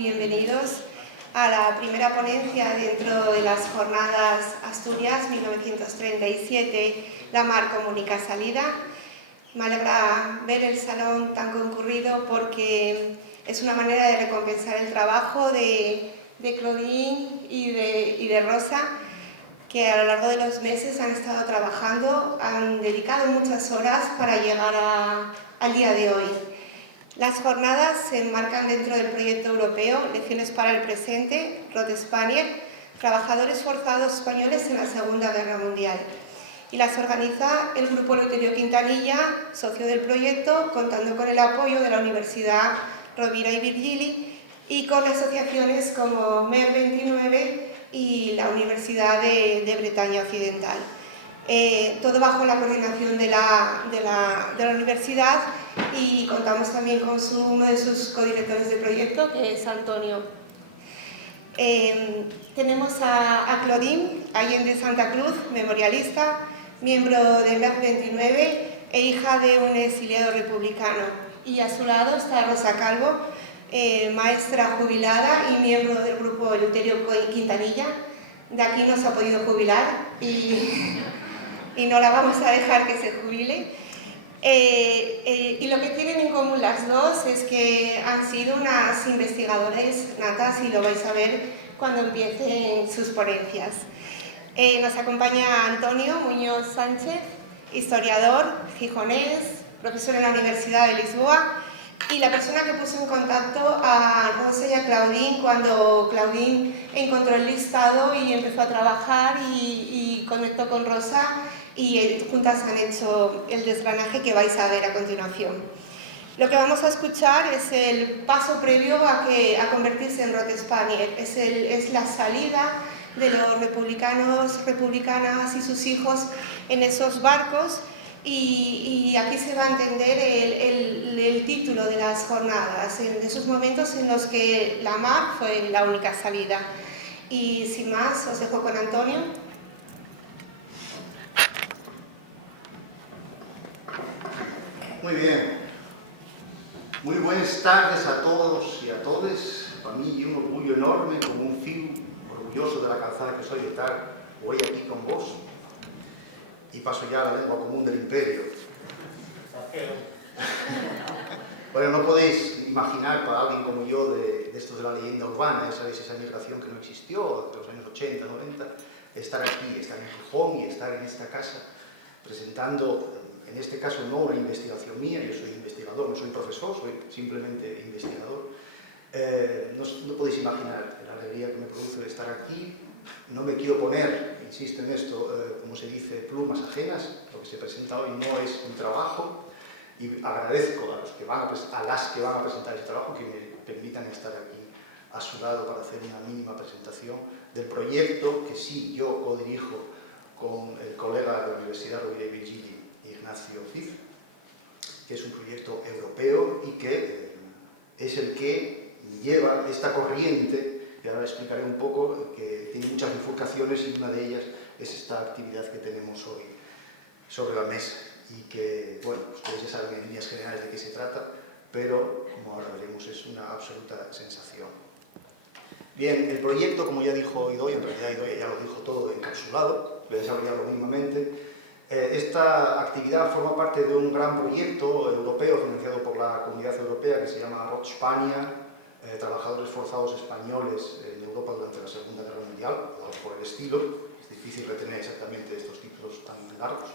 Bienvenidos a la primera ponencia dentro de las jornadas Asturias 1937, La Mar Comunica Salida. Me alegra ver el salón tan concurrido porque es una manera de recompensar el trabajo de Claudine y de Rosa, que a lo largo de los meses han estado trabajando, han dedicado muchas horas para llegar al día de hoy. Las jornadas se enmarcan dentro del proyecto europeo Lecciones para el Presente, Rot Spanier, Trabajadores Forzados Españoles en la Segunda Guerra Mundial. Y las organiza el Grupo Eleuterio Quintanilla, socio del proyecto, contando con el apoyo de la Universidad Rovira y Virgili y con asociaciones como MER 29 y la Universidad de Bretaña Occidental. Todo bajo la coordinación de la universidad, y contamos también con uno de sus codirectores de proyecto, que es Antonio. Tenemos a Claudine Allende Santa Cruz, memorialista, miembro del MER 29 e hija de un exiliado republicano. Y a su lado está Rosa Calvo, maestra jubilada y miembro del Grupo Eleuterio Quintanilla. De aquí no se ha podido jubilar y no la vamos a dejar que se jubile. Y lo que tienen en común las dos es que han sido unas investigadoras natas, y lo vais a ver cuando empiecen sus ponencias. Nos acompaña Antonio Muñoz Sánchez, historiador gijonés, profesor en la Universidad de Lisboa, y la persona que puso en contacto a Rosa y a Claudine cuando Claudine encontró el listado y empezó a trabajar y conectó con Rosa, y juntas han hecho el desgranaje que vais a ver a continuación. Lo que vamos a escuchar es el paso previo a convertirse en Rot Spanier, es la salida de los republicanos, republicanas y sus hijos en esos barcos, y aquí se va a entender el título de las jornadas, en esos momentos en los que la mar fue la única salida. Y sin más, os dejo con Antonio. Muy bien. Muy buenas tardes a todos y a todas. Para mí un orgullo enorme, como un fío orgulloso de la calzada que soy, de estar hoy aquí con vos. Y paso ya a la lengua común del imperio. Bueno, no podéis imaginar para alguien como yo de estos de la leyenda urbana, esa migración que no existió, de los años 80, 90, estar aquí, estar en Gijón y estar en esta casa presentando, en este caso no una investigación mía, yo soy investigador, no soy profesor, soy simplemente investigador. No podéis imaginar la alegría que me produce estar aquí. No me quiero poner, insisto en esto, como se dice, plumas ajenas. Lo que se presenta hoy no es un trabajo, y agradezco a las que van a presentar ese trabajo que me permitan estar aquí a su lado para hacer una mínima presentación del proyecto que sí yo codirijo con el colega de la Universidad Rovira y Virgili, Ignacio Cid, que es un proyecto europeo y que es el que lleva esta corriente, y ahora explicaré un poco, que tiene muchas bifurcaciones, y una de ellas es esta actividad que tenemos hoy sobre la mesa, y que, bueno, ustedes ya saben en líneas generales de qué se trata, pero, como ahora veremos, es una absoluta sensación. Bien, el proyecto, como ya dijo Idoia, en realidad Idoia ya lo dijo todo encapsulado, voy a desarrollarlo mínimamente. Esta actividad forma parte de un gran proyecto europeo financiado por la Comunidad Europea que se llama Rot Spanier, Trabajadores Forzados Españoles en Europa durante la Segunda Guerra Mundial, o algo por el estilo. Es difícil retener exactamente estos títulos tan largos.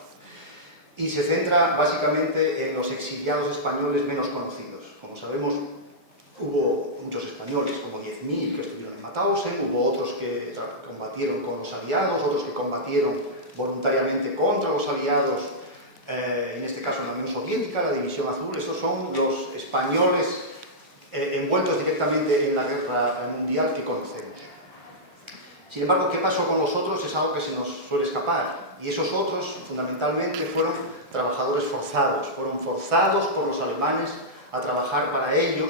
Y se centra básicamente en los exiliados españoles menos conocidos. Como sabemos, hubo muchos españoles, como 10.000 que estuvieron en Mauthausen, hubo otros que combatieron con los aliados, otros que combatieron voluntariamente contra los aliados, en este caso en la Unión Soviética, la División Azul. Estos son los españoles envueltos directamente en la guerra mundial que conocemos. Sin embargo, ¿qué pasó con los otros? Es algo que se nos suele escapar. Y esos otros, fundamentalmente, fueron trabajadores forzados. Fueron forzados por los alemanes a trabajar para ellos,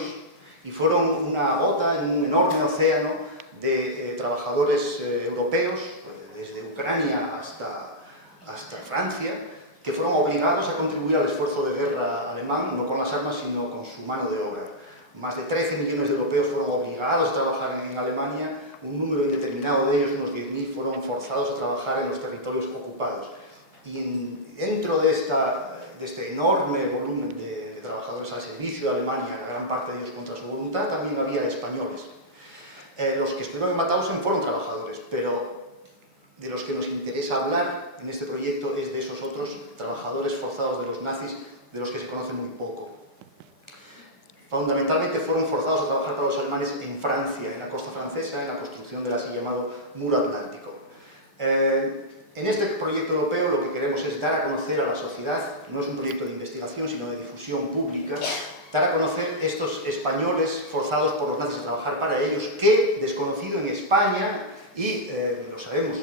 y fueron una gota en un enorme océano de trabajadores europeos, desde Ucrania hasta Francia, que fueron obligados a contribuir al esfuerzo de guerra alemán, no con las armas, sino con su mano de obra. Más de 13 millones de europeos fueron obligados a trabajar en Alemania, un número indeterminado de ellos, unos 10.000, fueron forzados a trabajar en los territorios ocupados. Y dentro de este enorme volumen de trabajadores al servicio de Alemania, la gran parte de ellos contra su voluntad, también había españoles. Los que estuvieron en Mauthausen fueron trabajadores, pero de los que nos interesa hablar en este proyecto es de esos otros trabajadores forzados de los nazis, de los que se conoce muy poco. Fundamentalmente fueron forzados a trabajar para los alemanes en Francia, en la costa francesa, en la construcción del así llamado Muro Atlántico. En este proyecto europeo lo que queremos es dar a conocer a la sociedad, no es un proyecto de investigación, sino de difusión pública, dar a conocer estos españoles forzados por los nazis a trabajar para ellos, que, desconocido en España, y lo sabemos,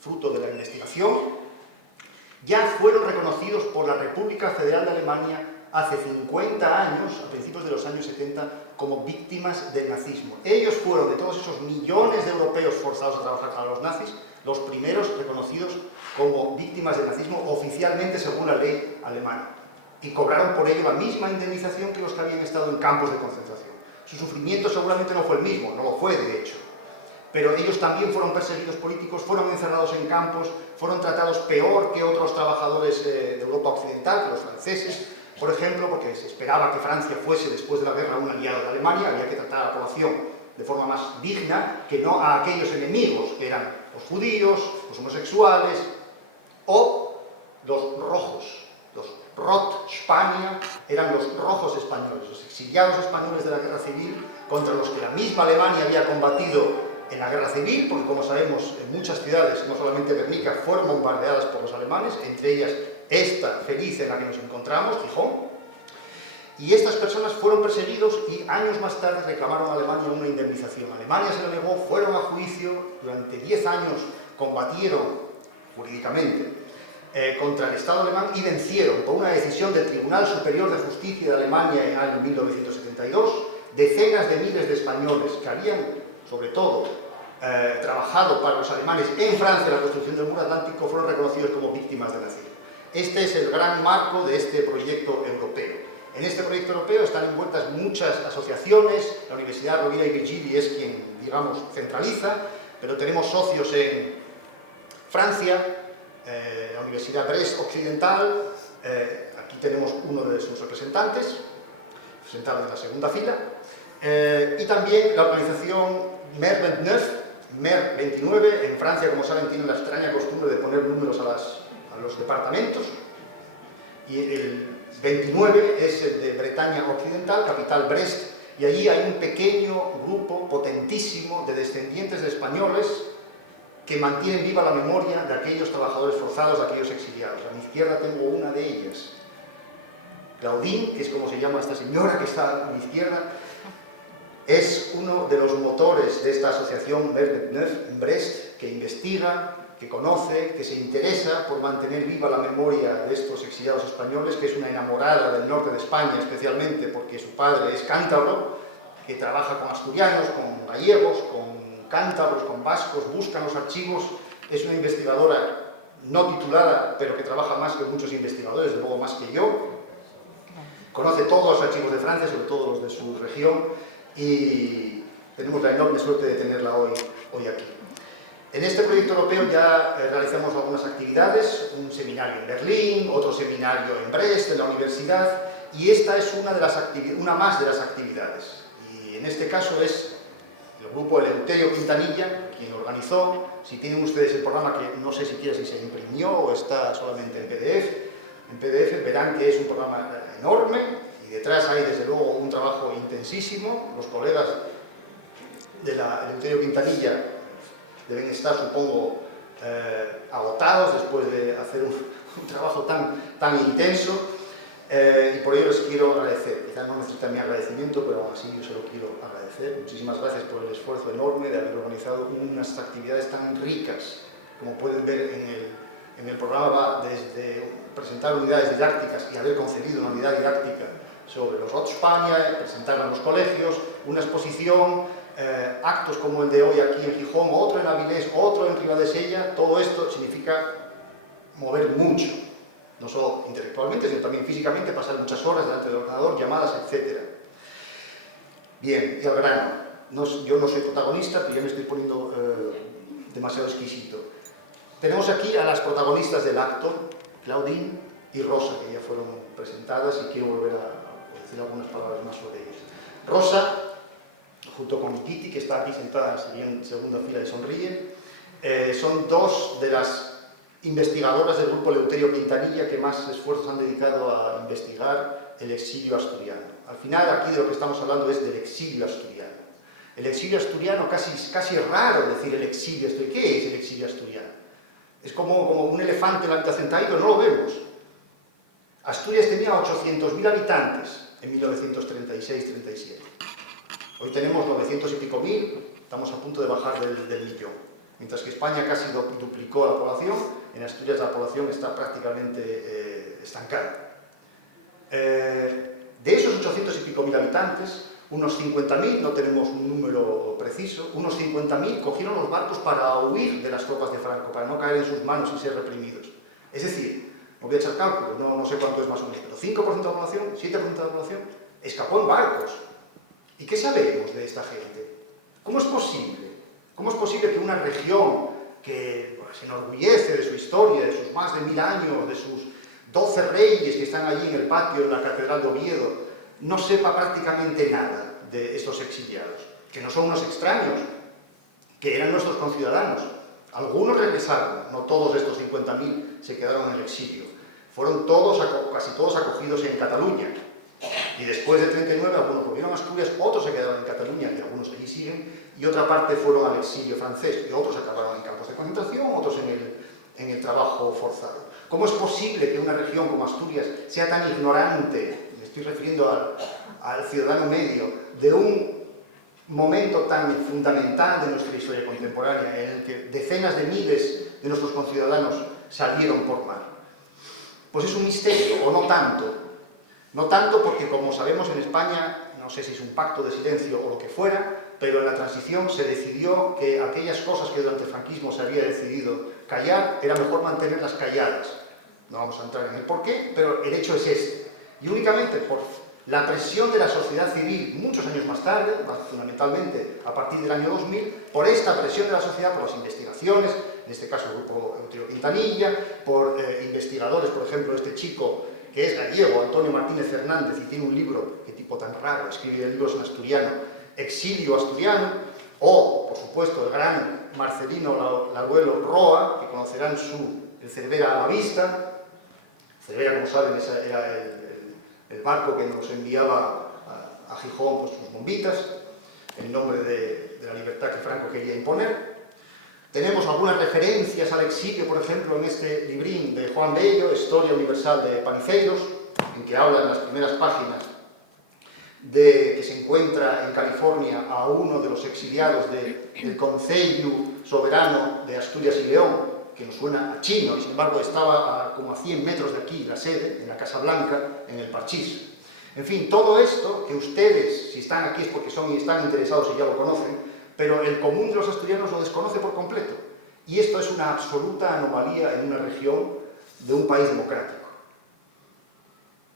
fruto de la investigación, ya fueron reconocidos por la República Federal de Alemania hace 50 años, a principios de los años 70, como víctimas del nazismo. Ellos fueron, de todos esos millones de europeos forzados a trabajar para los nazis, los primeros reconocidos como víctimas del nazismo oficialmente según la ley alemana. Y cobraron por ello la misma indemnización que los que habían estado en campos de concentración. Su sufrimiento seguramente no fue el mismo, no lo fue de hecho. Pero ellos también fueron perseguidos políticos, fueron encerrados en campos, fueron tratados peor que otros trabajadores de Europa Occidental, que los franceses, por ejemplo, porque se esperaba que Francia fuese después de la guerra un aliado de Alemania, había que tratar a la población de forma más digna que no a aquellos enemigos, que eran los judíos, los homosexuales o los rojos. Los Rot Spania eran los rojos españoles, los exiliados españoles de la guerra civil contra los que la misma Alemania había combatido en la guerra civil, porque como sabemos en muchas ciudades, no solamente Guernica, fueron bombardeadas por los alemanes, entre ellas esta feliz en la que nos encontramos, Gijón, y estas personas fueron perseguidos y años más tarde reclamaron a Alemania una indemnización. Alemania se lo negó, fueron a juicio, durante 10 años combatieron jurídicamente contra el Estado alemán y vencieron por una decisión del Tribunal Superior de Justicia de Alemania en el año 1972. Decenas de miles de españoles que habían, sobre todo, trabajado para los alemanes en Francia en la construcción del Muro Atlántico fueron reconocidos como víctimas del nazismo. Este es el gran marco de este proyecto europeo. En este proyecto europeo están envueltas muchas asociaciones, la Universidad Rovira y Virgili es quien, digamos, centraliza, pero tenemos socios en Francia, la Universidad Brest Occidental, aquí tenemos uno de sus representantes, sentado en la segunda fila, y también la organización MER 29, en Francia, como saben, tienen la extraña costumbre de poner números a los departamentos, y el 29 es el de Bretaña Occidental, capital Brest, y allí hay un pequeño grupo potentísimo de descendientes de españoles que mantienen viva la memoria de aquellos trabajadores forzados, de aquellos exiliados. A mi izquierda tengo una de ellas, Claudine, que es como se llama esta señora que está a mi izquierda, es uno de los motores de esta asociación MER en Brest, que investiga, que conoce, que se interesa por mantener viva la memoria de estos exiliados españoles, que es una enamorada del norte de España, especialmente porque su padre es cántabro, que trabaja con asturianos, con gallegos, con cántabros, con vascos, buscan los archivos, es una investigadora no titulada, pero que trabaja más que muchos investigadores, de luego más que yo, conoce todos los archivos de Francia, sobre todo los de su región, y tenemos la enorme suerte de tenerla hoy aquí. En este proyecto europeo ya realizamos algunas actividades, un seminario en Berlín, otro seminario en Brest, en la universidad, y esta es una más de las actividades. Y en este caso es el grupo Eleuterio Quintanilla quien organizó. Si tienen ustedes el programa, que no sé siquiera si se imprimió o está solamente en PDF verán que es un programa enorme y detrás hay desde luego un trabajo intensísimo. Los colegas de la Eleuterio Quintanilla deben estar, supongo, agotados después de hacer un trabajo tan intenso, y por ello les quiero agradecer. Quizás no necesitan mi agradecimiento, pero aún así yo se lo quiero agradecer. Muchísimas gracias por el esfuerzo enorme de haber organizado unas actividades tan ricas. Como pueden ver en el programa, va desde presentar unidades didácticas y haber concebido una unidad didáctica sobre los Rot Spania, presentarla en los colegios, una exposición, actos como el de hoy aquí en Gijón, otro en Avilés, otro en Ribadesella. Todo esto significa mover mucho, no solo intelectualmente, sino también físicamente, pasar muchas horas delante del ordenador, llamadas, etc. Bien, y al grano. Yo no soy protagonista, pero ya me estoy poniendo demasiado exquisito. Tenemos aquí a las protagonistas del acto, Claudine y Rosa, que ya fueron presentadas y quiero volver a decir algunas palabras más sobre ellas. Rosa, junto con Kitty, que está aquí sentada en segunda fila y sonríe, son dos de las investigadoras del grupo Eleuterio Quintanilla que más esfuerzos han dedicado a investigar el exilio asturiano. Al final, aquí de lo que estamos hablando es del exilio asturiano. El exilio asturiano, casi es raro decir el exilio asturiano. ¿Qué es el exilio asturiano? Es como un elefante en la habitación, ahí, pero no lo vemos. Asturias tenía 800.000 habitantes en 1936-37. Hoy tenemos 900 y pico mil, estamos a punto de bajar del millón. Mientras que España casi duplicó la población, en Asturias la población está prácticamente estancada. De esos 800 y pico mil habitantes, unos 50.000, no tenemos un número preciso, unos 50.000 cogieron los barcos para huir de las tropas de Franco, para no caer en sus manos y ser reprimidos. Es decir, no voy a echar cálculo, no sé cuánto es más o menos, pero 5% de la población, 7% de la población, escapó en barcos. ¿Y qué sabemos de esta gente? ¿Cómo es posible? ¿Cómo es posible que una región que se enorgullece de su historia, de sus más de 1000 años, de sus 12 reyes que están allí en el patio de la Catedral de Oviedo, no sepa prácticamente nada de estos exiliados? Que no son unos extraños, que eran nuestros conciudadanos. Algunos regresaron, no todos estos 50.000 se quedaron en el exilio. Fueron casi todos acogidos en Cataluña. Y después del 39, algunos volvieron a Asturias, otros se quedaron en Cataluña, y algunos allí siguen, y otra parte fueron al exilio francés, y otros acabaron en campos de concentración, otros en el trabajo forzado. ¿Cómo es posible que una región como Asturias sea tan ignorante, me estoy refiriendo al ciudadano medio, de un momento tan fundamental de nuestra historia contemporánea, en el que decenas de miles de nuestros conciudadanos salieron por mar? Pues es un misterio, o no tanto. No tanto porque, como sabemos, en España, no sé si es un pacto de silencio o lo que fuera, pero en la transición se decidió que aquellas cosas que durante el franquismo se había decidido callar, era mejor mantenerlas calladas. No vamos a entrar en el porqué, pero el hecho es este. Y únicamente por la presión de la sociedad civil, muchos años más tarde, fundamentalmente a partir del año 2000, por esta presión de la sociedad, por las investigaciones, en este caso el grupo Eleuterio Quintanilla, por investigadores, por ejemplo, este chico que es gallego, Antonio Martínez Fernández, y tiene un libro, qué tipo tan raro, escribe libros en asturiano, Exilio Asturiano, o, por supuesto, el gran Marcelino Laruelo Roa, que conocerán el Cervera a la vista. Cervera, como saben, era el barco que nos enviaba a Gijón pues, sus bombitas, en nombre de la libertad que Franco quería imponer. Tenemos algunas referencias al exilio, por ejemplo, en este librín de Juan Bello, Historia Universal de Paniceiros, en que habla en las primeras páginas de que se encuentra en California a uno de los exiliados del Concello Soberano de Asturias y León, que nos suena a chino, y sin embargo estaba como a 100 metros de aquí, la sede, en la Casa Blanca, en el Parchís. En fin, todo esto, que ustedes, si están aquí es porque están interesados y ya lo conocen, pero el común de los asturianos lo desconoce por completo. Y esto es una absoluta anomalía en una región de un país democrático.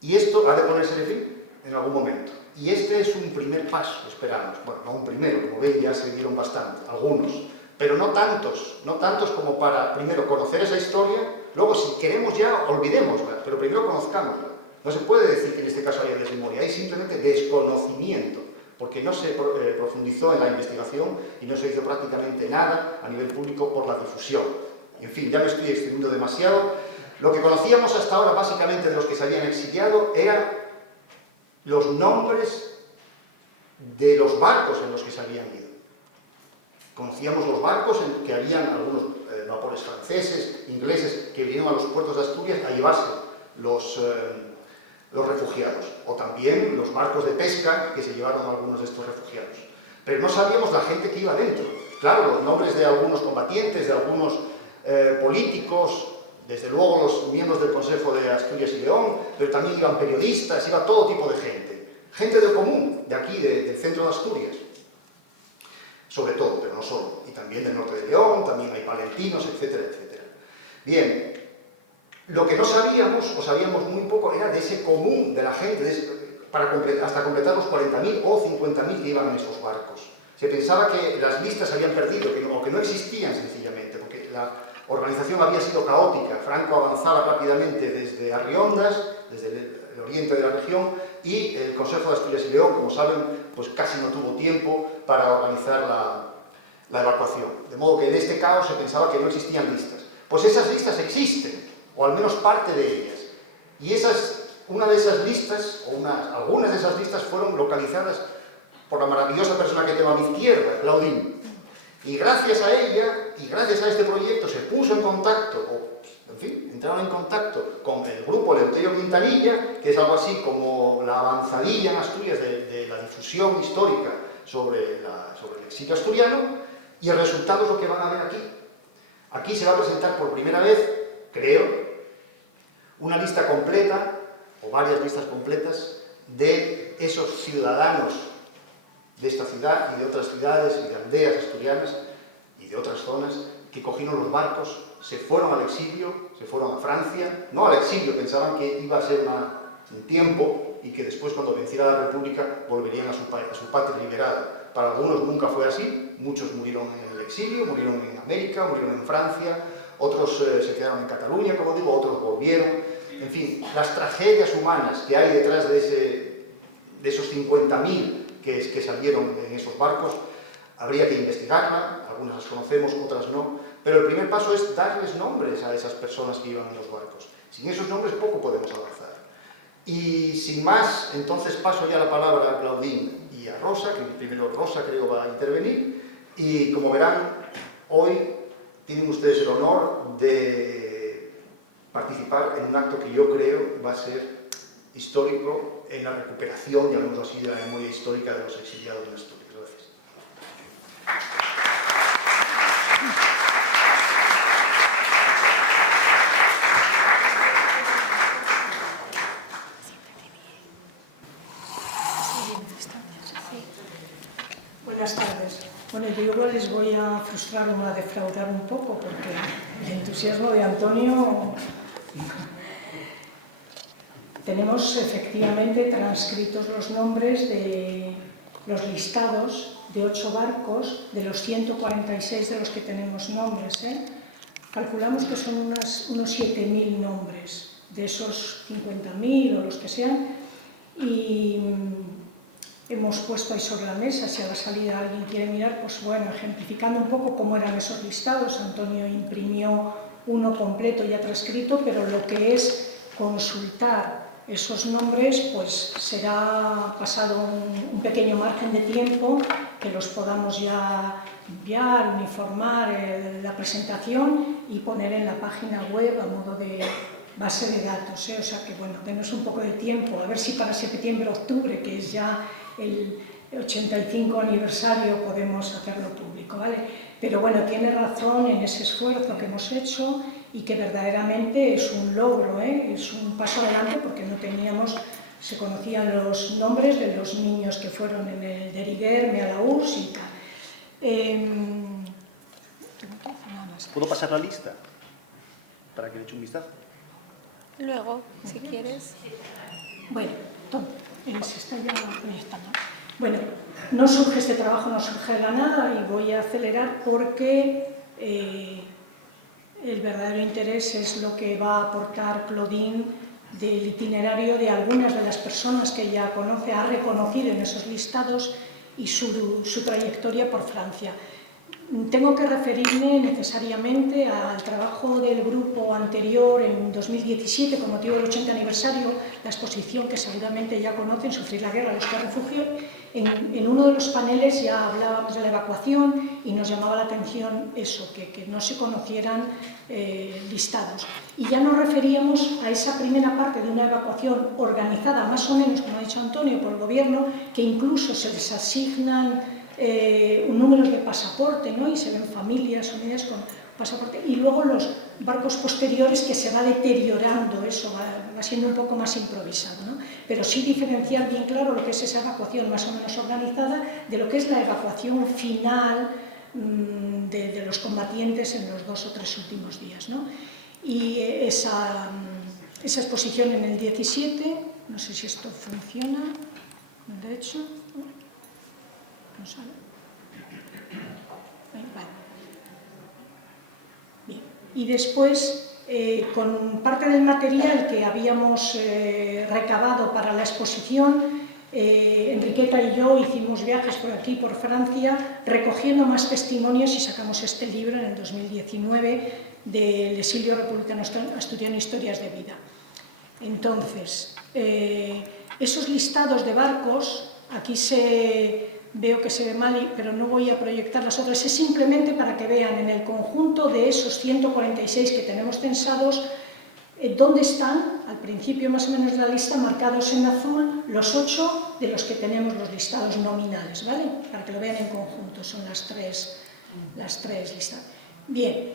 Y esto ha de ponerse fin en algún momento. Y este es un primer paso, esperamos. Bueno, no un primero, como ven, ya se dieron bastante, algunos. Pero no tantos como para, primero, conocer esa historia, luego, si queremos ya, olvidémosla, pero primero conozcámosla. No se puede decir que en este caso haya desmemoria, hay simplemente desconocimiento, porque no se profundizó en la investigación y no se hizo prácticamente nada a nivel público por la difusión. En fin, ya me estoy extendiendo demasiado. Lo que conocíamos hasta ahora, básicamente, de los que se habían exiliado, eran los nombres de los barcos en los que se habían ido. Conocíamos los barcos en que habían algunos vapores franceses, ingleses, que vinieron a los puertos de Asturias a llevarse los refugiados, o también los barcos de pesca que se llevaron a algunos de estos refugiados. Pero no sabíamos la gente que iba dentro. Claro, los nombres de algunos combatientes, de algunos políticos, desde luego los miembros del Consejo de Asturias y León, pero también iban periodistas, iba todo tipo de gente. Gente de común, de aquí, del centro de Asturias. Sobre todo, pero no solo. Y también del norte de León, también hay palentinos, etcétera, etcétera. Bien, lo que no sabíamos, o sabíamos muy poco, era de ese común de la gente, hasta completar los 40.000 o 50.000 que iban en esos barcos. Se pensaba que las listas se habían perdido, o que no existían sencillamente, porque la organización había sido caótica. Franco avanzaba rápidamente desde Arriondas, desde el oriente de la región, y el Consejo de Asturias y León, como saben, pues casi no tuvo tiempo para organizar la evacuación. De modo que en este caos se pensaba que no existían listas. Pues esas listas existen, o al menos parte de ellas. Y una de esas listas, algunas de esas listas fueron localizadas por la maravillosa persona que tengo a mi izquierda, Claudine. Y gracias a ella, y gracias a este proyecto, se puso en contacto, entraron en contacto con el grupo Eleuterio Quintanilla, que es algo así como la avanzadilla en Asturias de la difusión histórica sobre el exilio asturiano, y el resultado es lo que van a ver aquí. Aquí se va a presentar por primera vez, creo, una lista completa, o varias listas completas, de esos ciudadanos de esta ciudad y de otras ciudades y de aldeas asturianas y de otras zonas que cogieron los barcos, se fueron al exilio, se fueron a Francia, no al exilio, pensaban que iba a ser un tiempo y que después, cuando venciera la República, volverían a su patria liberada. Para algunos nunca fue así, muchos murieron en el exilio, murieron en América, murieron en Francia, otros se quedaron en Cataluña, como digo, otros volvieron. En fin, las tragedias humanas que hay detrás de esos 50.000 que salieron en esos barcos, habría que investigarla, algunas las conocemos, otras no, pero el primer paso es darles nombres a esas personas que iban en los barcos. Sin esos nombres poco podemos avanzar. Y sin más, entonces paso ya la palabra a Claudine y a Rosa, que primero Rosa creo va a intervenir, y como verán, hoy tienen ustedes el honor de participar en un acto que yo creo va a ser histórico en la recuperación, llamémoslo así, de la memoria histórica de los exiliados de Asturias. Gracias. Buenas tardes. Bueno, yo igual les voy a frustrar o a defraudar un poco, porque el entusiasmo de Antonio... Tenemos efectivamente transcritos los nombres de los listados de 8 barcos, de los 146 de los que tenemos nombres. Calculamos que son unos 7.000 nombres, de esos 50.000 o los que sean, y hemos puesto ahí sobre la mesa, si a la salida alguien quiere mirar, pues bueno, ejemplificando un poco cómo eran esos listados. Antonio imprimió uno completo ya transcrito, pero lo que es consultar esos nombres, pues será pasado un pequeño margen de tiempo que los podamos ya enviar, uniformar la presentación y poner en la página web a modo de base de datos. O sea que, bueno, denos un poco de tiempo, a ver si para septiembre-octubre, que es ya el 85 aniversario, podemos hacerlo público, ¿vale? Pero bueno, tiene razón en ese esfuerzo que hemos hecho y que verdaderamente es un logro, es un paso adelante, porque no teníamos, se conocían los nombres de los niños que fueron en el Deriguer, Mealaús y tal. ¿Puedo pasar la lista? Para que le eche un vistazo. Luego, si quieres. Bueno, se está ya proyectando. Bueno, no surge este trabajo, no surge de la nada, y voy a acelerar porque el verdadero interés es lo que va a aportar Claudine del itinerario de algunas de las personas que ella conoce, ha reconocido en esos listados, y su trayectoria por Francia. Tengo que referirme necesariamente al trabajo del grupo anterior en 2017, con motivo del 80 aniversario, la exposición que seguramente ya conocen, Sufrir la guerra, buscar refugio. En uno de los paneles ya hablábamos de la evacuación y nos llamaba la atención eso, que no se conocieran listados. Y ya nos referíamos a esa primera parte de una evacuación organizada, más o menos, como ha dicho Antonio, por el gobierno, que incluso se les asignan números de pasaporte, ¿no? Y se ven familias unidas con pasaporte, y luego los barcos posteriores, que se va deteriorando, eso va siendo un poco más improvisado, ¿no? Pero sí diferenciar bien claro lo que es esa evacuación más o menos organizada de lo que es la evacuación final de los combatientes en los 2 o 3 últimos días, ¿no? Y esa exposición en el 17, no sé si esto funciona, ¿no lo he hecho? No sale. Vale. Bien. Y después, con parte del material que habíamos recabado para la exposición, Enriqueta y yo hicimos viajes por aquí, por Francia, recogiendo más testimonios y sacamos este libro en el 2019 del Exilio Republicano Asturiano, Historias de Vida. Entonces, esos listados de barcos, aquí veo que se ve mal, pero no voy a proyectar las otras, es simplemente para que vean en el conjunto de esos 146 que tenemos censados, dónde están, al principio más o menos de la lista, marcados en azul, los 8 de los que tenemos los listados nominales, ¿vale? Para que lo vean en conjunto, son las tres listas. Bien,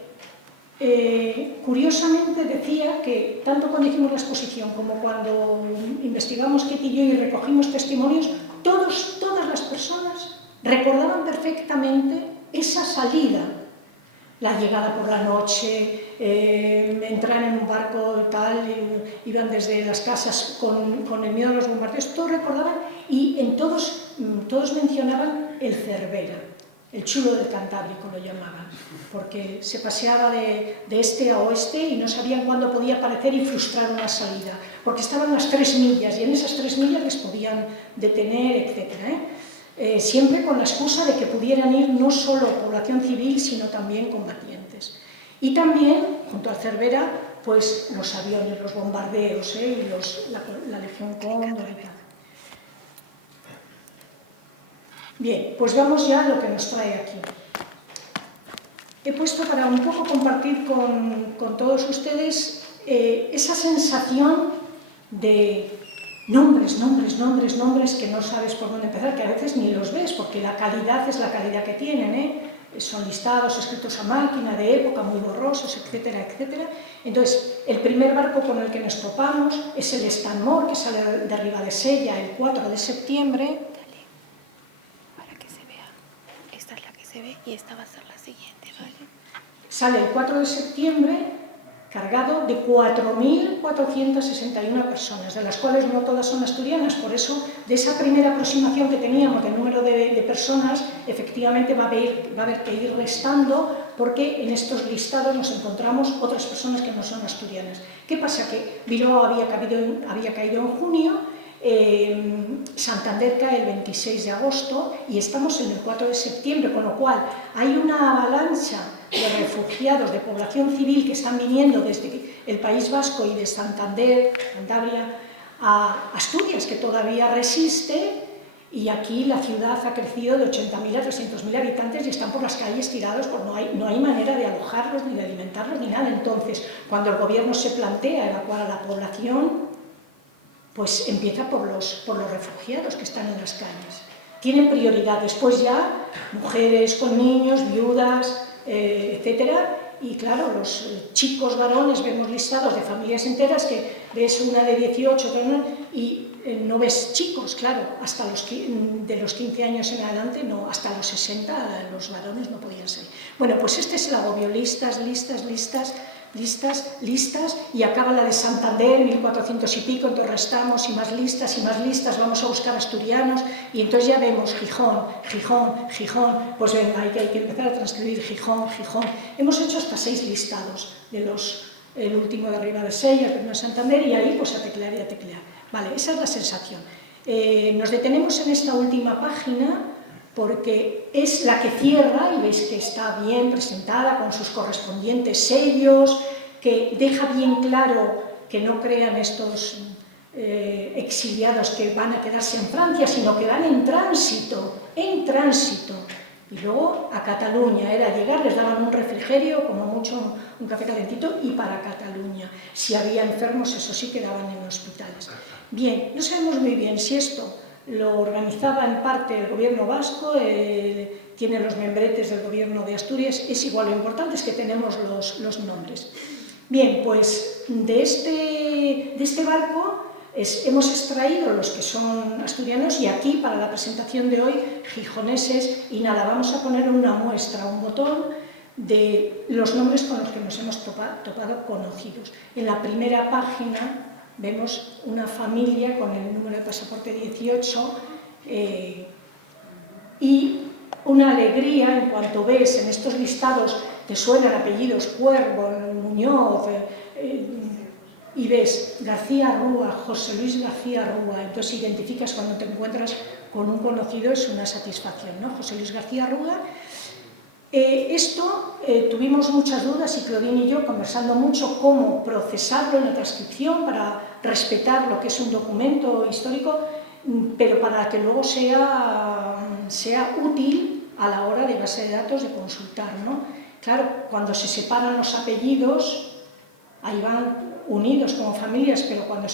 curiosamente decía que, tanto cuando hicimos la exposición como cuando investigamos Ketty y yo y recogimos testimonios, todas las personas recordaban perfectamente esa salida, la llegada por la noche, entrar en un barco tal, iban desde las casas con el miedo a los bombardeos, todos recordaban y en todos mencionaban el Cervera, el chulo del Cantábrico lo llamaban, porque se paseaba de este a oeste y no sabían cuándo podía aparecer y frustrar una salida, porque estaban las 3 millas y en esas 3 millas les podían detener, etc. Siempre con la excusa de que pudieran ir no solo población civil, sino también combatientes. Y también, junto al Cervera, pues los aviones, los bombardeos, y la Legión Cóndor y tal. Bien, pues vamos ya a lo que nos trae aquí. He puesto para un poco compartir con todos ustedes esa sensación de nombres que no sabes por dónde empezar, que a veces ni los ves, porque la calidad es la calidad que tienen, son listados escritos a máquina, de época, muy borrosos, etcétera, etcétera. Entonces, el primer barco con el que nos topamos es el Stanmore, que sale de Ribadesella el 4 de septiembre. Para que se vea. Esta es la que se ve y esta va a ser la siguiente, ¿vale? Sale el 4 de septiembre cargado de 4.461 personas, de las cuales no todas son asturianas, por eso de esa primera aproximación que teníamos del número de personas, efectivamente va a haber que ir restando, porque en estos listados nos encontramos otras personas que no son asturianas. ¿Qué pasa? Que Bilbao había caído en junio, Santander cae el 26 de agosto y estamos en el 4 de septiembre, con lo cual hay una avalancha de refugiados, de población civil que están viniendo desde el País Vasco y de Santander, Cantabria, a Asturias, que todavía resiste, y aquí la ciudad ha crecido de 80.000 a 300.000 habitantes y están por las calles tirados, pues no hay manera de alojarlos, ni de alimentarlos, ni nada. Entonces, cuando el gobierno se plantea evacuar a la población, pues empieza por los refugiados que están en las calles. Tienen prioridad, después ya mujeres con niños, viudas, etcétera, y claro, los chicos varones vemos listados de familias enteras que ves una de 18 y no ves chicos, claro, hasta de los 15 años en adelante, no, hasta los 60 los varones no podían ser. Bueno, pues este es el agobio, listas, y acaba la de Santander, 1400 y pico, entonces restamos y más listas, vamos a buscar asturianos y entonces ya vemos Gijón, pues venga, hay que empezar a transcribir Gijón. Hemos hecho hasta 6 listados, el último de Ribadesella, el primero de Santander, y ahí pues a teclear y a teclear. Vale, esa es la sensación. Nos detenemos en esta última página porque es la que cierra, y veis que está bien presentada con sus correspondientes sellos, que deja bien claro que no crean estos exiliados que van a quedarse en Francia, sino que van en tránsito, y luego a Cataluña, era llegar, les daban un refrigerio, como mucho un café calentito, y para Cataluña. Si había enfermos, eso sí, quedaban en hospitales. Bien, no sabemos muy bien si esto lo organizaba en parte el gobierno vasco, tiene los membretes del gobierno de Asturias, es igual, lo importante es que tenemos los nombres. Bien, pues de este barco hemos extraído los que son asturianos y aquí, para la presentación de hoy, gijoneses, y nada, vamos a poner una muestra, un botón de los nombres con los que nos hemos topado conocidos. En la primera página vemos una familia con el número de pasaporte 18 y una alegría en cuanto ves en estos listados te suenan apellidos Cuervo, Muñoz, y ves García Rúa, José Luis García Rúa, entonces identificas cuando te encuentras con un conocido, es una satisfacción, ¿no? José Luis García Rúa. Tuvimos muchas dudas y Claudine y yo conversando mucho cómo procesarlo en la transcripción para respetar lo que es un documento histórico, pero para que luego sea útil a la hora de base de datos de consultar, ¿no? Claro, cuando se separan los apellidos, ahí van unidos como familias, pero cuando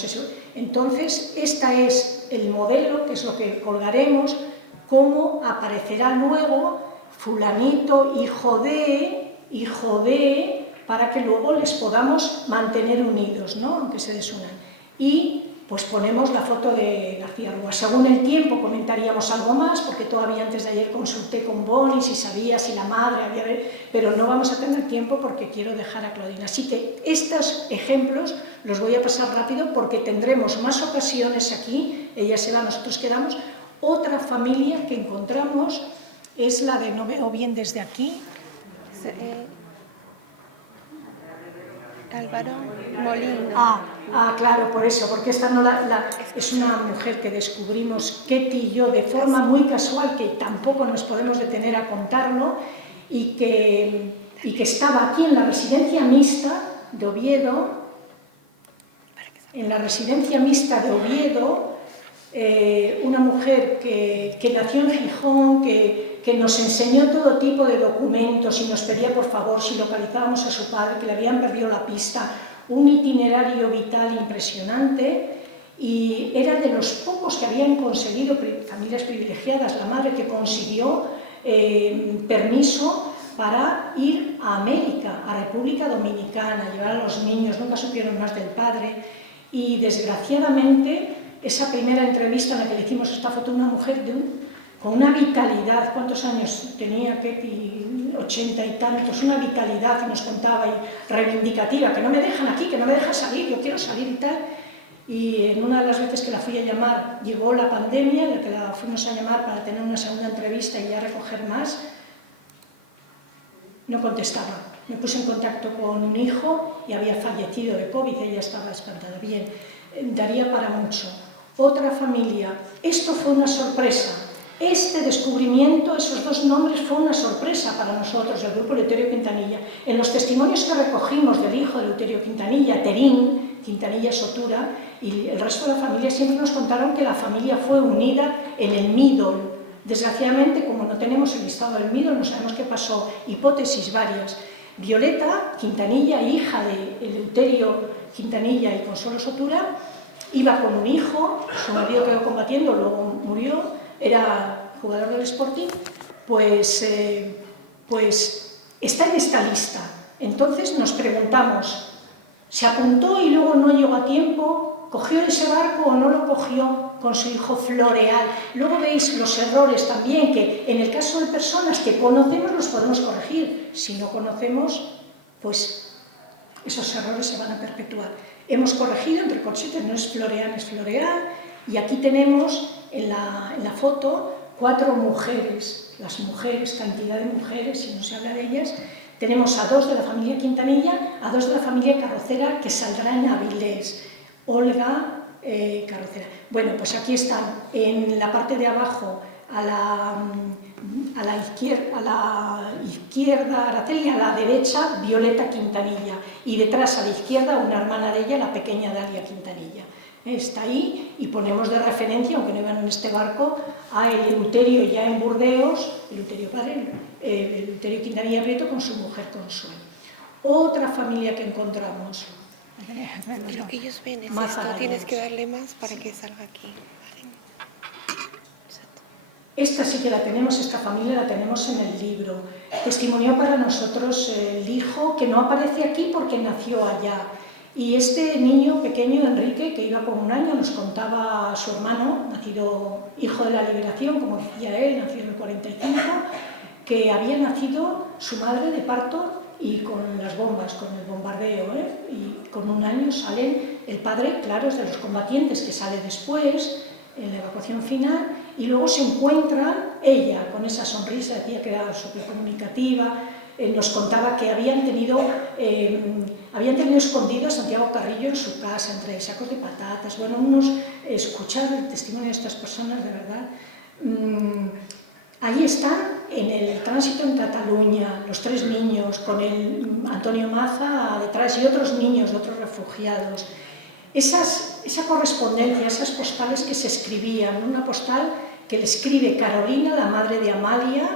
entonces, este es el modelo, que es lo que colgaremos, cómo aparecerá luego fulanito, hijo de, para que luego les podamos mantener unidos, ¿no? Aunque se desunan. Y pues ponemos la foto de García Rúa. Según el tiempo comentaríamos algo más, porque todavía antes de ayer consulté con Bonnie si sabía si la madre había... Pero no vamos a tener tiempo porque quiero dejar a Claudine. Así que estos ejemplos los voy a pasar rápido porque tendremos más ocasiones aquí, ella se va, nosotros quedamos. Otra familia que encontramos es la de, no veo bien desde aquí, Álvaro Molino. Claro, por eso, porque esta no es una mujer que descubrimos Ketty y yo de forma muy casual, que tampoco nos podemos detener a contarlo, y que estaba aquí en la residencia mixta de Oviedo, una mujer que nació en Gijón, que nos enseñó todo tipo de documentos y nos pedía por favor si localizábamos a su padre, que le habían perdido la pista, un itinerario vital impresionante, y era de los pocos que habían conseguido, familias privilegiadas, la madre que consiguió permiso para ir a América, a República Dominicana, llevar a los niños, nunca supieron más del padre, y desgraciadamente esa primera entrevista en la que le hicimos esta foto, una mujer con una vitalidad, ¿cuántos años tenía Ketty? 80 y tantos, una vitalidad, y nos contaba, y reivindicativa, que no me dejan aquí, que no me dejan salir, yo quiero salir y tal. Y en una de las veces que la fui a llamar, llegó la pandemia, en la que la fuimos a llamar para tener una segunda entrevista y ya recoger más, no contestaba. Me puse en contacto con un hijo y había fallecido de COVID, ella estaba espantada. Bien, daría para mucho. Otra familia, esto fue una sorpresa. Este descubrimiento, esos dos nombres, fue una sorpresa para nosotros, el grupo Eleuterio Quintanilla. En los testimonios que recogimos del hijo de Eleuterio Quintanilla, Terín, Quintanilla Sotura, y el resto de la familia siempre nos contaron que la familia fue unida en el Middle. Desgraciadamente, como no tenemos el listado del Middle, no sabemos qué pasó, hipótesis varias. Violeta Quintanilla, hija de Eleuterio Quintanilla y Consuelo Sotura, iba con un hijo, su marido quedó combatiendo, luego murió, era jugador del Sporting, pues está en esta lista. Entonces nos preguntamos, ¿se apuntó y luego no llegó a tiempo? ¿Cogió ese barco o no lo cogió con su hijo Floreal? Luego veis los errores también, que en el caso de personas que conocemos los podemos corregir. Si no conocemos, pues esos errores se van a perpetuar. Hemos corregido entre corchetes, no es Floreal, es Floreal, y aquí tenemos en la foto 4 mujeres, las mujeres, cantidad de mujeres, si no se habla de ellas. Tenemos a 2 de la familia Quintanilla, a 2 de la familia Carrocera, que saldrá en Avilés. Olga Carrocera. Bueno, pues aquí están, en la parte de abajo, a la izquierda Araceli, a la derecha Violeta Quintanilla, y detrás a la izquierda una hermana de ella, la pequeña Dalia Quintanilla. Está ahí, y ponemos de referencia, aunque no iban en este barco, a Eleuterio ya en Burdeos, Eleuterio padre, Eleuterio Quintanilla Prieto con su mujer Consuelo. Otra familia que encontramos. Lo que ellos ven es Más esto, adelante. tienes que darle más para que salga aquí. Esta sí que la tenemos, esta familia la tenemos en el libro. Testimonió para nosotros el hijo, que no aparece aquí porque nació allá. Y este niño pequeño, Enrique, que iba con 1 año, nos contaba a su hermano, nacido hijo de la liberación, como decía él, nacido en el 45, que había nacido su madre de parto y con las bombas, con el bombardeo, y con 1 año salen, el padre, claro, es de los combatientes que sale después, en la evacuación final, y luego se encuentra ella con esa sonrisa, decía que era súper comunicativa, nos contaba que habían tenido escondido a Santiago Carrillo en su casa, entre sacos de patatas. Bueno, escuchar el testimonio de estas personas, de verdad. Ahí están, en el tránsito en Cataluña, los 3 niños, con el Antonio Maza detrás y otros niños de otros refugiados. Esa correspondencia, esas postales que se escribían, una postal que le escribe Carolina, la madre de Amalia,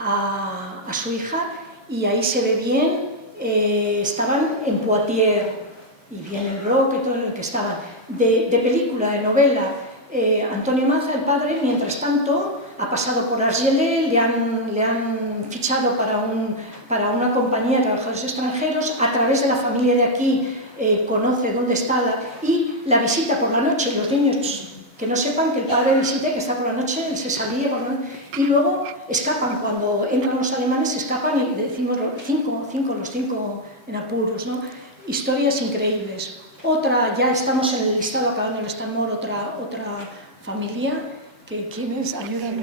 a su hija, y ahí se ve bien, estaban en Poitiers, y bien el bloque, todo el que estaban, de película, de novela. Antonio Maza, el padre, mientras tanto, ha pasado por Argelès, le han fichado para una compañía de trabajadores extranjeros, a través de la familia de aquí conoce dónde está y la visita por la noche, los niños que no sepan que el padre visite, que está por la noche, él se salía, y luego escapan, cuando entran los alemanes, escapan y decimos los cinco en apuros, ¿no? Historias increíbles. Otra, ya estamos en el listado, acabando el Estamor, otra familia, ¿quién es? Ayúdame.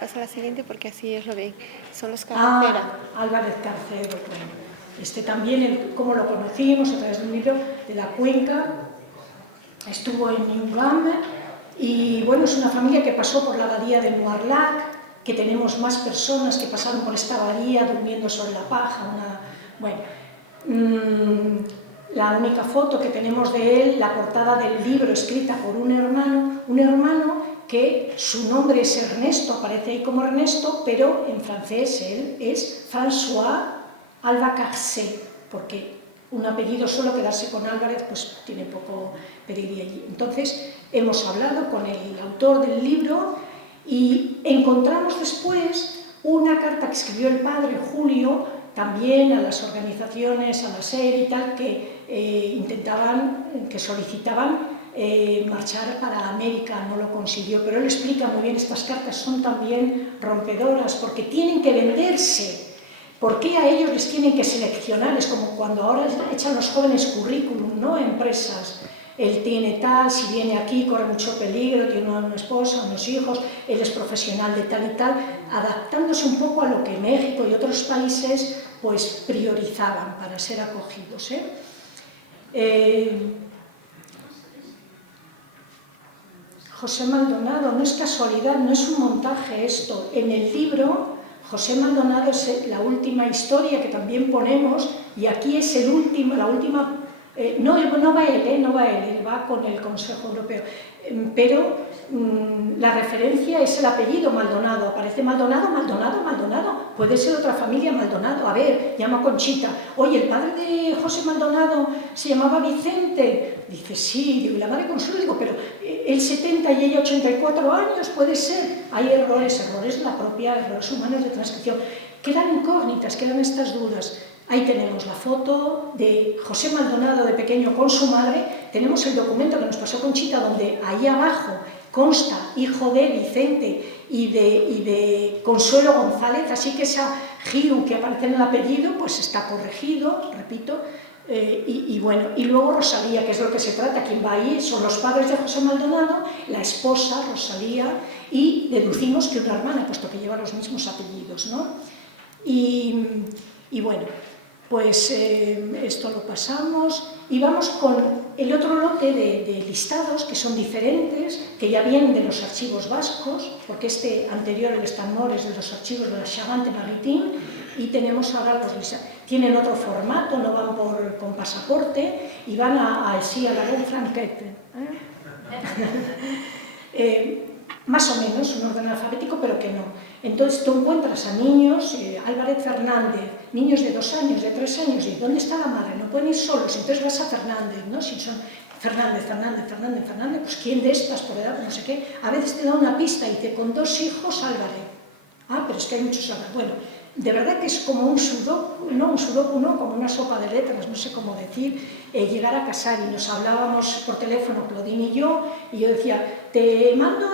Pasa la siguiente porque así ellos lo ven. Son los Carcera. Álvarez Carcero, bueno. También, como lo conocimos a través de un libro de la Cuenca, estuvo en New y bueno, es una familia que pasó por la abadía de Noirlac, que tenemos más personas que pasaron por esta abadía durmiendo sobre la paja. La única foto que tenemos de él, la portada del libro escrita por un hermano que su nombre es Ernesto, aparece ahí como Ernesto, pero en francés él es François Albacarcé, porque un apellido solo, quedarse con Álvarez, pues tiene poco pedigrí allí. Entonces, hemos hablado con el autor del libro y encontramos después una carta que escribió el padre Julio, también a las organizaciones, a la SER y tal, que solicitaban marchar para América. No lo consiguió, pero él explica muy bien, estas cartas son también rompedoras, porque tienen que venderse. ¿Por qué a ellos les tienen que seleccionar? Es como cuando ahora echan los jóvenes currículum, ¿no? Empresas. Él tiene tal, si viene aquí corre mucho peligro, tiene una esposa, unos hijos, él es profesional de tal y tal, adaptándose un poco a lo que México y otros países pues priorizaban para ser acogidos. José Maldonado, no es casualidad, no es un montaje esto. En el libro José Maldonado es la última historia que también ponemos, y aquí es la última. No va él, va con el Consejo Europeo, pero la referencia es el apellido Maldonado, aparece Maldonado, puede ser otra familia Maldonado, a ver, llama Conchita, oye, el padre de José Maldonado se llamaba Vicente, dice sí, digo, y la madre Consuelo, digo, pero él 70 y ella 84 años, puede ser, hay errores errores humanos de transcripción, quedan incógnitas, quedan estas dudas. Ahí tenemos la foto de José Maldonado de pequeño con su madre, tenemos el documento que nos pasó Conchita, donde ahí abajo consta hijo de Vicente y de Consuelo González, así que esa Giru que aparece en el apellido pues está corregido, repito, y bueno, y luego Rosalía, que es de lo que se trata, quien va ahí son los padres de José Maldonado, la esposa Rosalía, y deducimos que una hermana, puesto que lleva los mismos apellidos, ¿no? Y bueno, pues esto lo pasamos y vamos con el otro lote de listados que son diferentes, que ya vienen de los archivos vascos, porque este anterior, el Estamor, es de los archivos de la Charente-Maritime, y tenemos ahora los listados. Tienen otro formato, no van con pasaporte y van a la Bon Franquette. Más o menos un orden alfabético, pero que no. Entonces tú encuentras a niños, Álvarez Fernández, niños de 2 años, de 3 años, y ¿dónde está la madre? No pueden ir solos, entonces vas a Fernández, ¿no? Si son Fernández, pues ¿quién de estas por edad? No sé qué. A veces te da una pista y dice, con 2 hijos Álvarez. Ah, pero es que hay muchos Álvarez. Bueno, de verdad que es como un sudoku, como una sopa de letras, no sé cómo decir, llegar a casar, y nos hablábamos por teléfono, Claudine y yo decía, te mando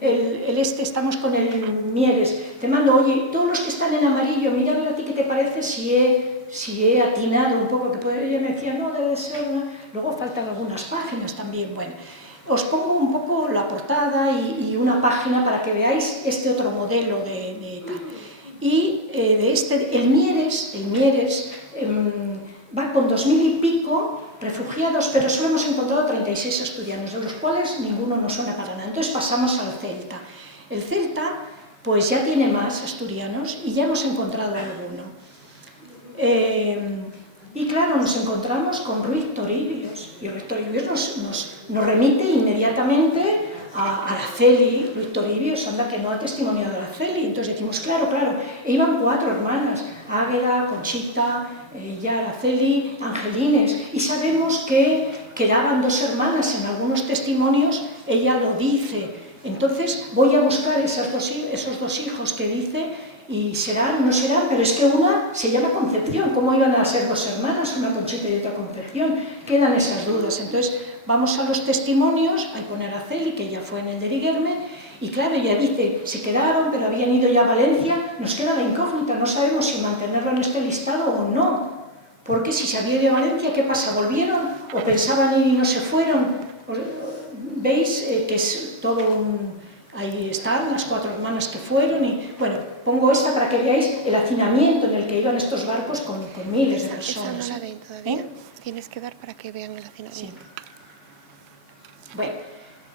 estamos con el Mieres, te mando, oye, todos los que están en amarillo, mira a ver a ti qué te parece si he atinado un poco, que ella me decía, no, debe ser una... Luego faltan algunas páginas también, bueno. Os pongo un poco la portada y una página para que veáis este otro modelo de tal. Y el Mieres va con 2000 y pico refugiados, pero solo hemos encontrado 36 asturianos, de los cuales ninguno nos suena para nada. Entonces pasamos al Celta. El Celta, pues ya tiene más asturianos y ya hemos encontrado alguno. Y claro, nos encontramos con Ruiz Toribios, y Ruiz Toribios nos remite inmediatamente a Araceli. Ruiz Toribios, anda que no ha testimoniado a Araceli. Entonces decimos, claro, e iban 4 hermanas, Águeda, Conchita, ella, Araceli, Angelines, y sabemos que quedaban 2 hermanas en algunos testimonios, ella lo dice. Entonces voy a buscar esos 2 hijos que dice, y serán, no serán, pero es que una se llama Concepción. ¿Cómo iban a ser 2 hermanas, una Conchita y otra Concepción? Quedan esas dudas. Entonces vamos a los testimonios, hay poner a Celi, que ya fue en el de Riguerme, y claro, ella dice, se quedaron, pero habían ido ya a Valencia. Nos queda la incógnita, no sabemos si mantenerlo en este listado o no, porque si se había ido a Valencia, ¿qué pasa? ¿Volvieron? ¿O pensaban ir y no se fueron? ¿Veis que es todo un... Ahí están las 4 hermanas que fueron y, bueno, pongo esta para que veáis el hacinamiento en el que iban estos barcos con miles de personas. Esa no la ven todavía. Tienes que dar para que vean el hacinamiento. Sí. Bueno,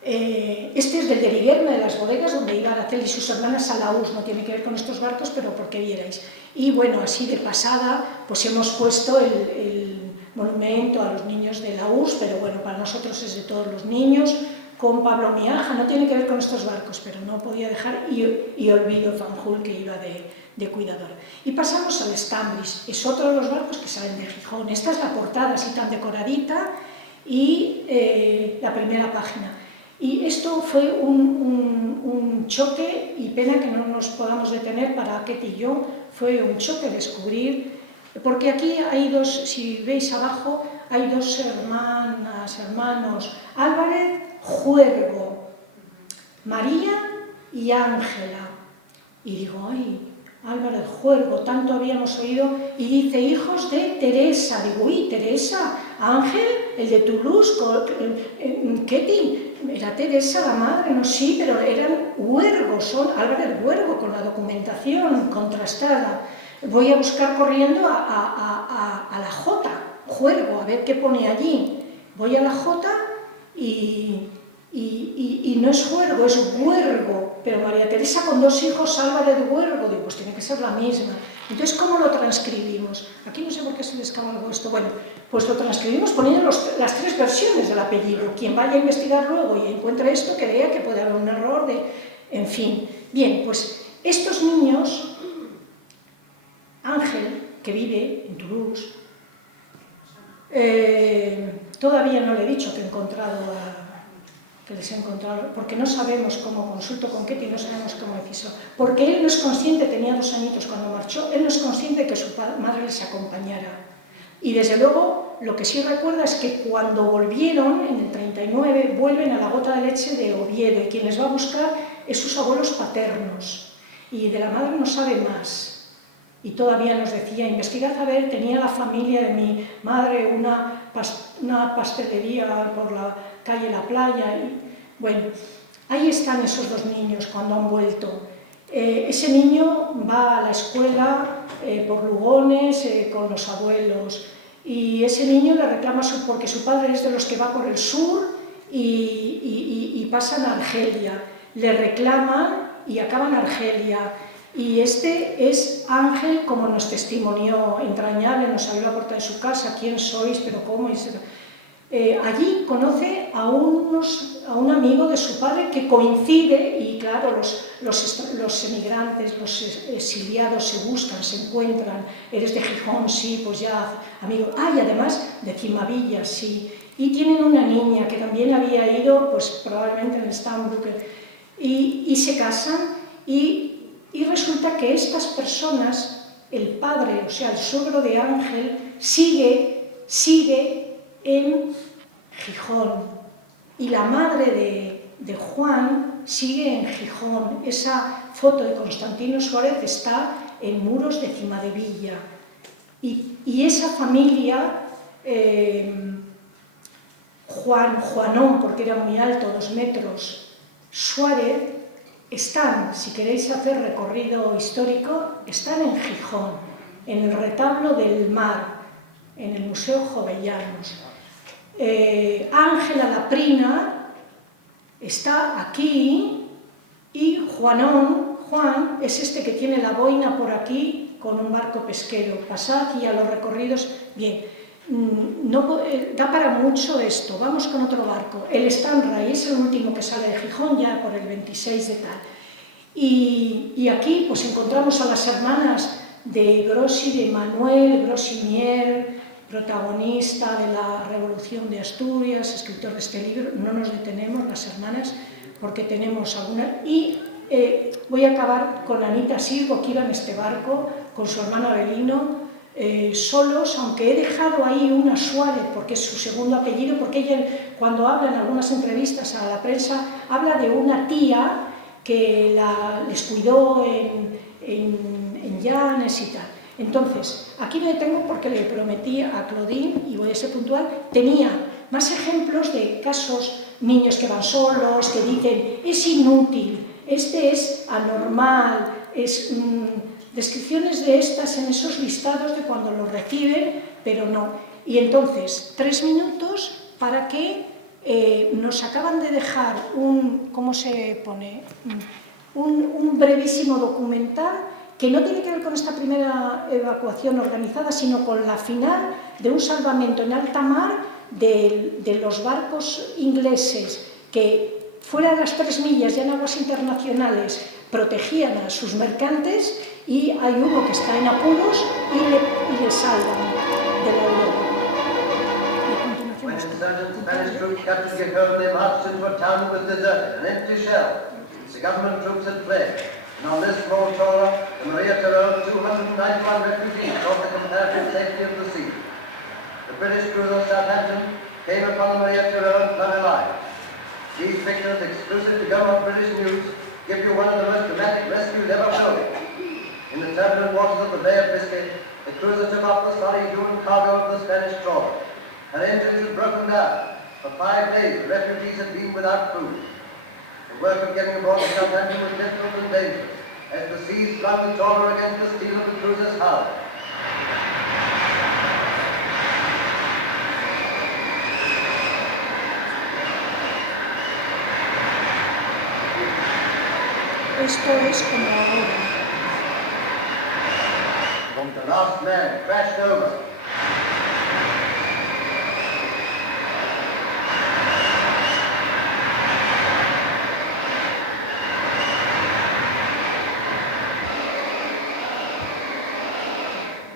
este es del de Riguerme, de las bodegas, donde iban Araceli y sus hermanas a la US. No tiene que ver con estos barcos, pero porque vierais. Y bueno, así de pasada, pues hemos puesto el monumento a los niños de la US, pero bueno, para nosotros es de todos los niños, con Pablo Miaja, no tiene que ver con estos barcos, pero no podía dejar, y olvido Fanjul, que iba de cuidador. Y pasamos al Estambris, es otro de los barcos que salen de Gijón. Esta es la portada, así tan decoradita, y la primera página. Y esto fue un choque, y pena que no nos podamos detener para Ketty y yo, fue un choque descubrir, porque aquí hay 2, si veis abajo, hay 2 hermanos, Álvarez, Juergo, María y Ángela. Y digo, ay, Álvarez, Juergo, tanto habíamos oído, y dice, hijos de Teresa. Digo, uy, Teresa, Ángel, el de Toulouse, Ketty, era Teresa la madre, no, sí, pero eran Huergo, son Álvarez Huergo, con la documentación contrastada. Voy a buscar corriendo a la J, Juergo, a ver qué pone allí. Voy a la J y no es Juergo, es Huergo, pero María Teresa con 2 hijos, Álvarez Huergo, digo, pues tiene que ser la misma. Entonces, ¿cómo lo transcribimos? Aquí no sé por qué se les cabalgó esto. Bueno, pues lo transcribimos poniendo las 3 versiones del apellido. Quien vaya a investigar luego y encuentre esto, que vea que puede haber un error de... En fin. Bien, pues estos niños, Ángel, que vive en Toulouse, todavía no le he dicho que les he encontrado, porque no sabemos cómo, consulto con Ketty, no sabemos cómo deciso, porque él no es consciente, tenía 2 añitos cuando marchó, él no es consciente de que su madre les acompañara. Y desde luego, lo que sí recuerda es que cuando volvieron, en el 39, vuelven a la Gota de Leche de Oviedo, y quien les va a buscar es sus abuelos paternos, y de la madre no sabe más. Y todavía nos decía, investigad a ver, tenía la familia de mi madre una pastelería por la calle La Playa. Y, bueno, ahí están esos 2 niños cuando han vuelto. Ese niño va a la escuela por Lugones con los abuelos, y ese niño le reclama porque su padre es de los que va por el sur y pasan a Argelia. Le reclaman y acaban en Argelia. Y este es Ángel, como nos testimonió, entrañable, nos abrió la puerta de su casa, ¿quién sois? ¿Pero cómo? Allí conoce a un amigo de su padre que coincide, y claro, los emigrantes, los exiliados se buscan, se encuentran. Eres de Gijón, sí, pues ya, amigo. Ah, y además de Cimavilla, sí. Y tienen una niña que también había ido, pues probablemente en Stambul, y se casan, y resulta que estas personas, el padre, o sea, el suegro de Ángel, sigue en Gijón. Y la madre de Juan sigue en Gijón. Esa foto de Constantino Suárez está en Muros de Cimadevilla. Y esa familia, Juanón, porque era muy alto, 2 metros, Suárez, están, si queréis hacer recorrido histórico, están en Gijón, en el retablo del Mar, en el Museo Jovellanos. Ángela Laprina está aquí y Juan es este que tiene la boina por aquí con un barco pesquero. Pasad y a los recorridos, bien, no, da para mucho esto. Vamos con otro barco. El Stanray es el último que sale de Gijón, ya por el 26 de tal. Y aquí pues encontramos a las hermanas de Grossi, de Manuel Grossi-Mier, protagonista de la Revolución de Asturias, escritor de este libro. No nos detenemos, las hermanas, porque tenemos alguna. Y voy a acabar con Anita Silvo, que iba en este barco, con su hermano Avelino, solos, aunque he dejado ahí una Suárez, porque es su segundo apellido, porque ella, cuando habla en algunas entrevistas a la prensa, habla de una tía que les cuidó en Llanes y tal. Entonces, aquí me detengo porque le prometí a Claudine, y voy a ser puntual, tenía más ejemplos de casos, niños que van solos, que dicen, es inútil, este es anormal, descripciones de estas en esos listados de cuando los reciben, pero no. Y entonces, 3 minutos para que nos acaban de dejar ¿cómo se pone? Un brevísimo documental que no tiene que ver con esta primera evacuación organizada, sino con la final de un salvamento en alta mar de los barcos ingleses que fuera de las 3 millas ya en aguas internacionales protegían a sus mercantes, y hay uno que está en apuros y le salvan de la Europa. When insurgent Spanish troops captured Gijón, they marched into a town that was deserted, an empty shell. The government troops had fled, and on this small trawler, the Maria Terrell, 291 refugees sought the comparative safety of the sea. The British cruiser Southampton came upon the Maria Terrell and fled alive. These pictures, exclusive to government British news, give you one of the most dramatic rescues ever filmed. In the turbulent waters of the Bay of Biscay, the cruiser took off the sorry human cargo of the Spanish trawler. Her engines had broken down. For 5 days, the refugees had been without food. The work of getting aboard the Southampton was difficult and dangerous, as the seas flung the trawler against the steel of the cruiser's hull. Esto es como ahora. The last man crashed over.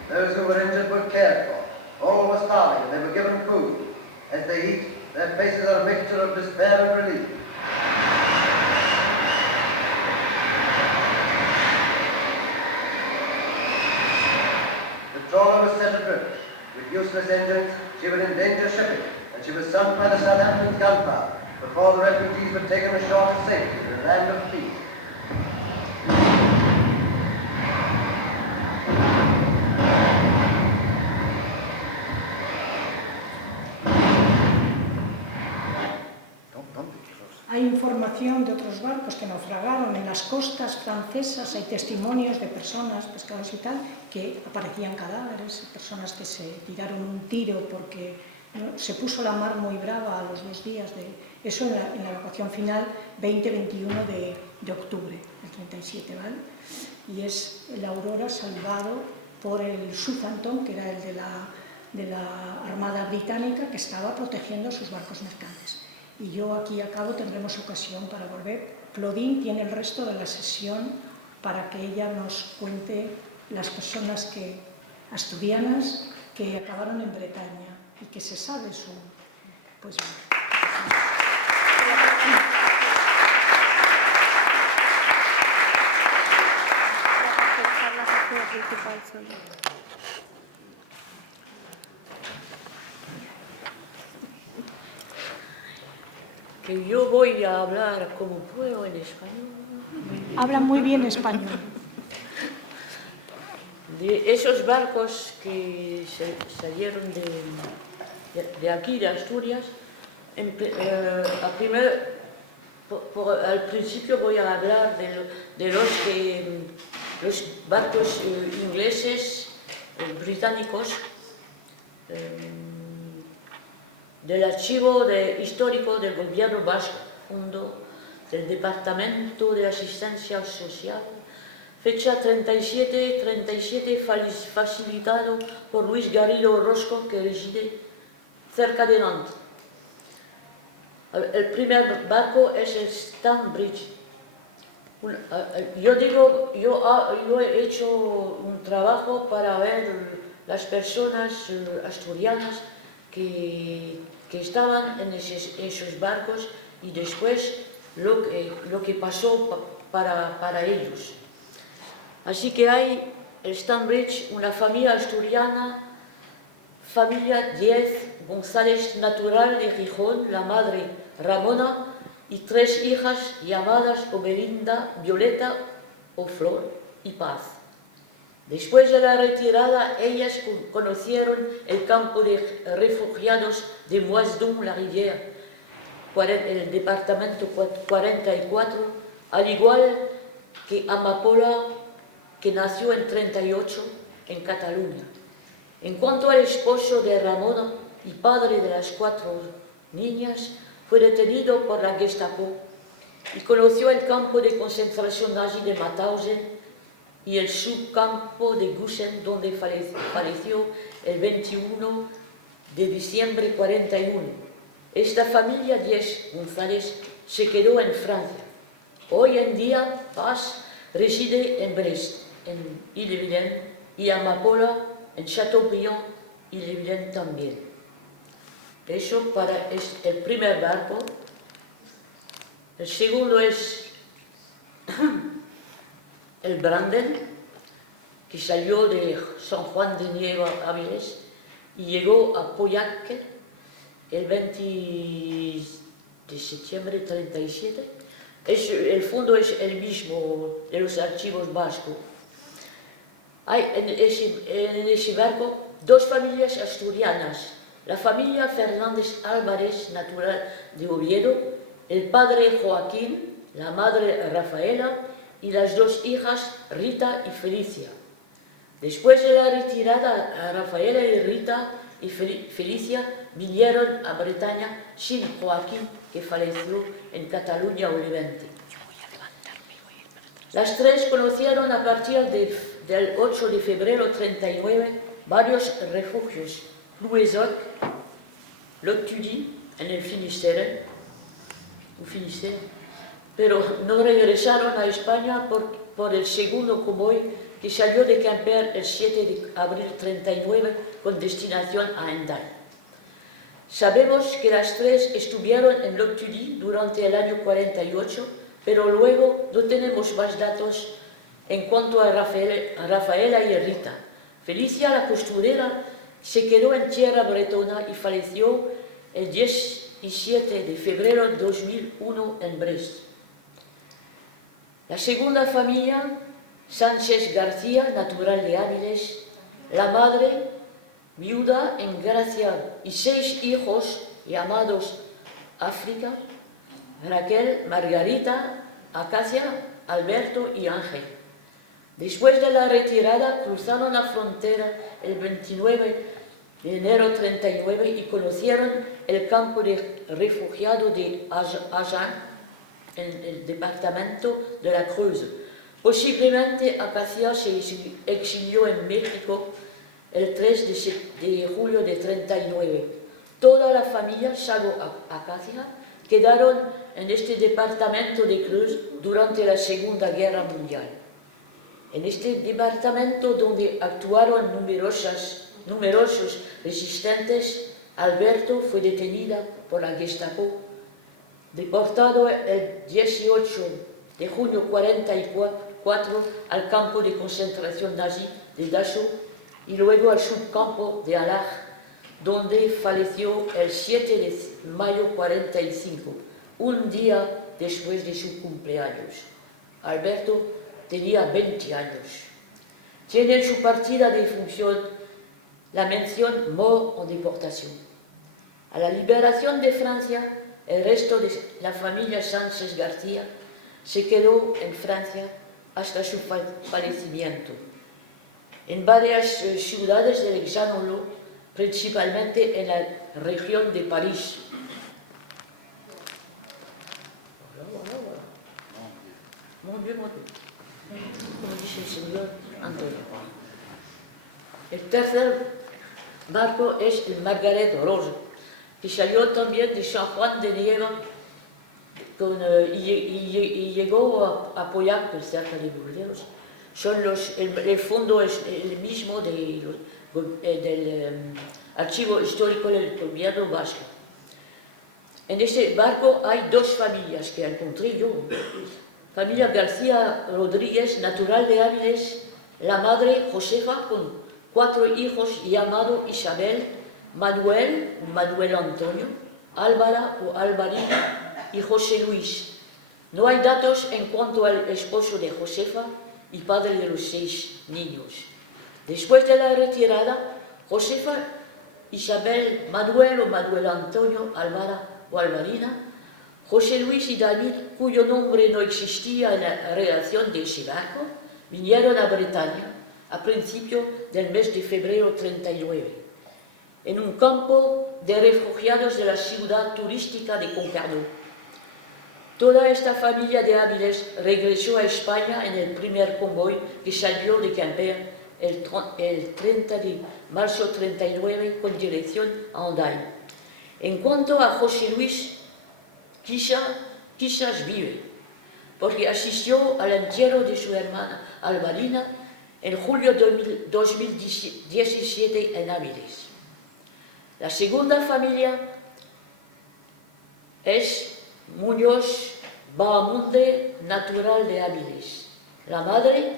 Those who were injured were cared for. All were starving and they were given food. As they eat, their faces are a mixture of despair and relief. The trawler was set adrift. With useless engines, she would endanger shipping, and she was sunk by the Southampton's gunfire before the refugees were taken ashore to safety in a land of peace. Hay información de otros barcos que naufragaron en las costas francesas, hay testimonios de personas, pescadores y tal, que aparecían cadáveres, personas que se tiraron un tiro porque se puso la mar muy brava a los 2 días de eso en la evacuación final 20-21 de octubre del 37, ¿vale? Y es el Aurora salvado por el Southampton, que era el de la Armada Británica, que estaba protegiendo sus barcos mercantes. Y yo aquí acabo, tendremos ocasión para volver. Claudine tiene el resto de la sesión para que ella nos cuente las personas asturianas que acabaron en Bretaña y que se sabe su... Pues que yo voy a hablar como puedo en español. Habla muy bien español. De esos barcos que salieron de aquí, de Asturias, al principio voy a hablar de los barcos ingleses, británicos, del archivo histórico del gobierno vasco, fondo del Departamento de Asistencia Social, fecha 37, facilitado por Luis Garrido Orozco, que reside cerca de Nantes. El primer barco es el Stanbridge. Yo he hecho un trabajo para ver las personas asturianas que estaban en esos barcos y después lo que pasó para ellos. Así que hay el Stanbridge, una familia asturiana, familia 10, González natural de Gijón, la madre Ramona y 3 hijas llamadas Obelinda, Violeta o Flor y Paz. Después de la retirada, ellas conocieron el campo de refugiados de Moisdon-la-Rivière, el departamento 44, al igual que Amapola, que nació en 38 en Cataluña. En cuanto al esposo de Ramona y padre de las 4 niñas, fue detenido por la Gestapo y conoció el campo de concentración nazi de Mauthausen y el subcampo de Gusen, donde falleció el 21 de diciembre de 41. Esta familia 10 González se quedó en Francia. Hoy en día, Paz reside en Brest, en Ille-et-Vilaine, y Amapola en Chateaubriand y Ille-et-Vilaine también. Eso es el primer barco. El segundo es el Branden, que salió de San Juan de Nieva, Áviles, y llegó a Pauillac el 20 de septiembre de 37. El fondo es el mismo de los archivos vascos. Hay en ese barco 2 familias asturianas. La familia Fernández Álvarez, natural de Oviedo, el padre Joaquín, la madre Rafaela y las 2 hijas Rita y Felicia. Después de la retirada, Rafaela y Rita y Felicia vinieron a Bretaña sin Joaquín, que falleció en Cataluña o Levante. Las 3 conocieron a partir del 8 de febrero de 39 varios refugios: Plouézoc, Loctudy, en el Finisterre, pero no regresaron a España por el segundo convoy que salió de Quimper el 7 de abril de 39 con destinación a Hendaye. Sabemos que las 3 estuvieron en Loctudy durante el año 48, pero luego no tenemos más datos en cuanto a Rafaela y Rita. Felicia, la costurera, se quedó en tierra bretona y falleció el 17 de febrero de 2001 en Brest. La segunda familia, Sánchez García, natural de Áviles, la madre, viuda en Gracia, y 6 hijos llamados África, Raquel, Margarita, Acacia, Alberto y Ángel. Después de la retirada, cruzaron la frontera el 29 de enero de 39 y conocieron el campo de refugiados de Agen, en el departamento de la Creuse. Posiblemente Acacia se exilió en México el 3 de julio de 39. Toda la familia, salvo Acacia, quedaron en este departamento de Creuse durante la Segunda Guerra Mundial. En este departamento, donde actuaron numerosos resistentes, Alberto fue detenida por la Gestapo, deportado el 18 de junio de 44 al campo de concentración nazi de Dachau y luego al subcampo de Allach, donde falleció el 7 de mayo de 45. un día después de su cumpleaños. Alberto tenía 20 años. Tiene en su partida de función la mención mort o deportación. A la liberación de Francia, el resto de la familia Sánchez García se quedó en Francia hasta su fallecimiento. En varias ciudades del Hexágono, principalmente en la región de París. Mon Dieu, como dice el señor Antonio. El tercer barco es el Margaret Rose, que salió también de San Juan de Nieva y llegó a Pauillac, cerca de Burdeos. El fondo es el mismo del Archivo Histórico del Gobierno Vasco. En este barco hay dos familias que encontré yo. Familia García Rodríguez, natural de Áviles, la madre Josefa con 4 hijos llamados Isabel, Manuel Antonio, Álvara o Alvarina y José Luis. No hay datos en cuanto al esposo de Josefa y padre de los 6 niños. Después de la retirada, Josefa, Isabel, Manuel o Manuel Antonio, Álvara o Alvarina, José Luis y David, cuyo nombre no existía en la redacción de ese barco, vinieron a Bretaña a principios del mes de febrero 39, en un campo de refugiados de la ciudad turística de Concarneau. Toda esta familia de Áviles regresó a España en el primer convoy que salió de Quimper el 30 de marzo 39 con dirección a Hendaye. En cuanto a José Luis, quizás vive, porque asistió al entierro de su hermana Alvarina en julio de 2017 en Áviles. La segunda familia es Muñoz Bahamonde, natural de Áviles. La madre,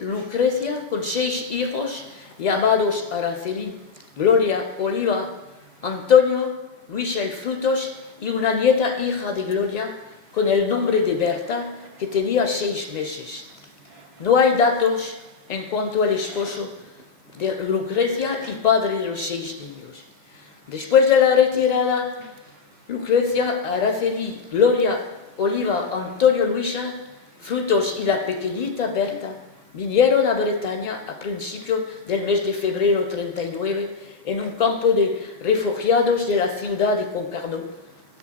Lucrecia, con 6 hijos llamados Araceli, Gloria, Oliva, Antonio, Luisa y Frutos, y una nieta hija de Gloria con el nombre de Berta, que tenía 6 meses. No hay datos en cuanto al esposo de Lucrecia y padre de los 6 niños. Después de la retirada, Lucrecia, Araceli, Gloria, Oliva, Antonio, Luisa, Frutos y la pequeñita Berta vinieron a Bretaña a principios del mes de febrero 39 en un campo de refugiados de la ciudad de Concarneau,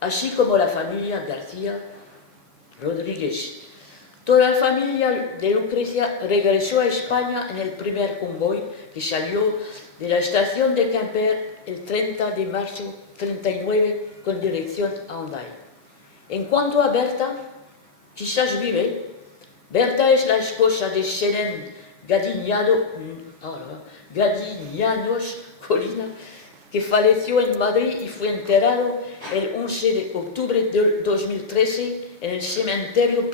así como la familia García Rodríguez. Toda la familia de Lucrecia regresó a España en el primer convoy que salió de la estación de Quimper el 30 de marzo 39 con dirección a Hendaye. En cuanto a Berta, quizás vive. Berta es la esposa de Senén Gadiñanos Colina, que falleció en Madrid y fue enterrado el 11 de octubre de 2013 en el cementerio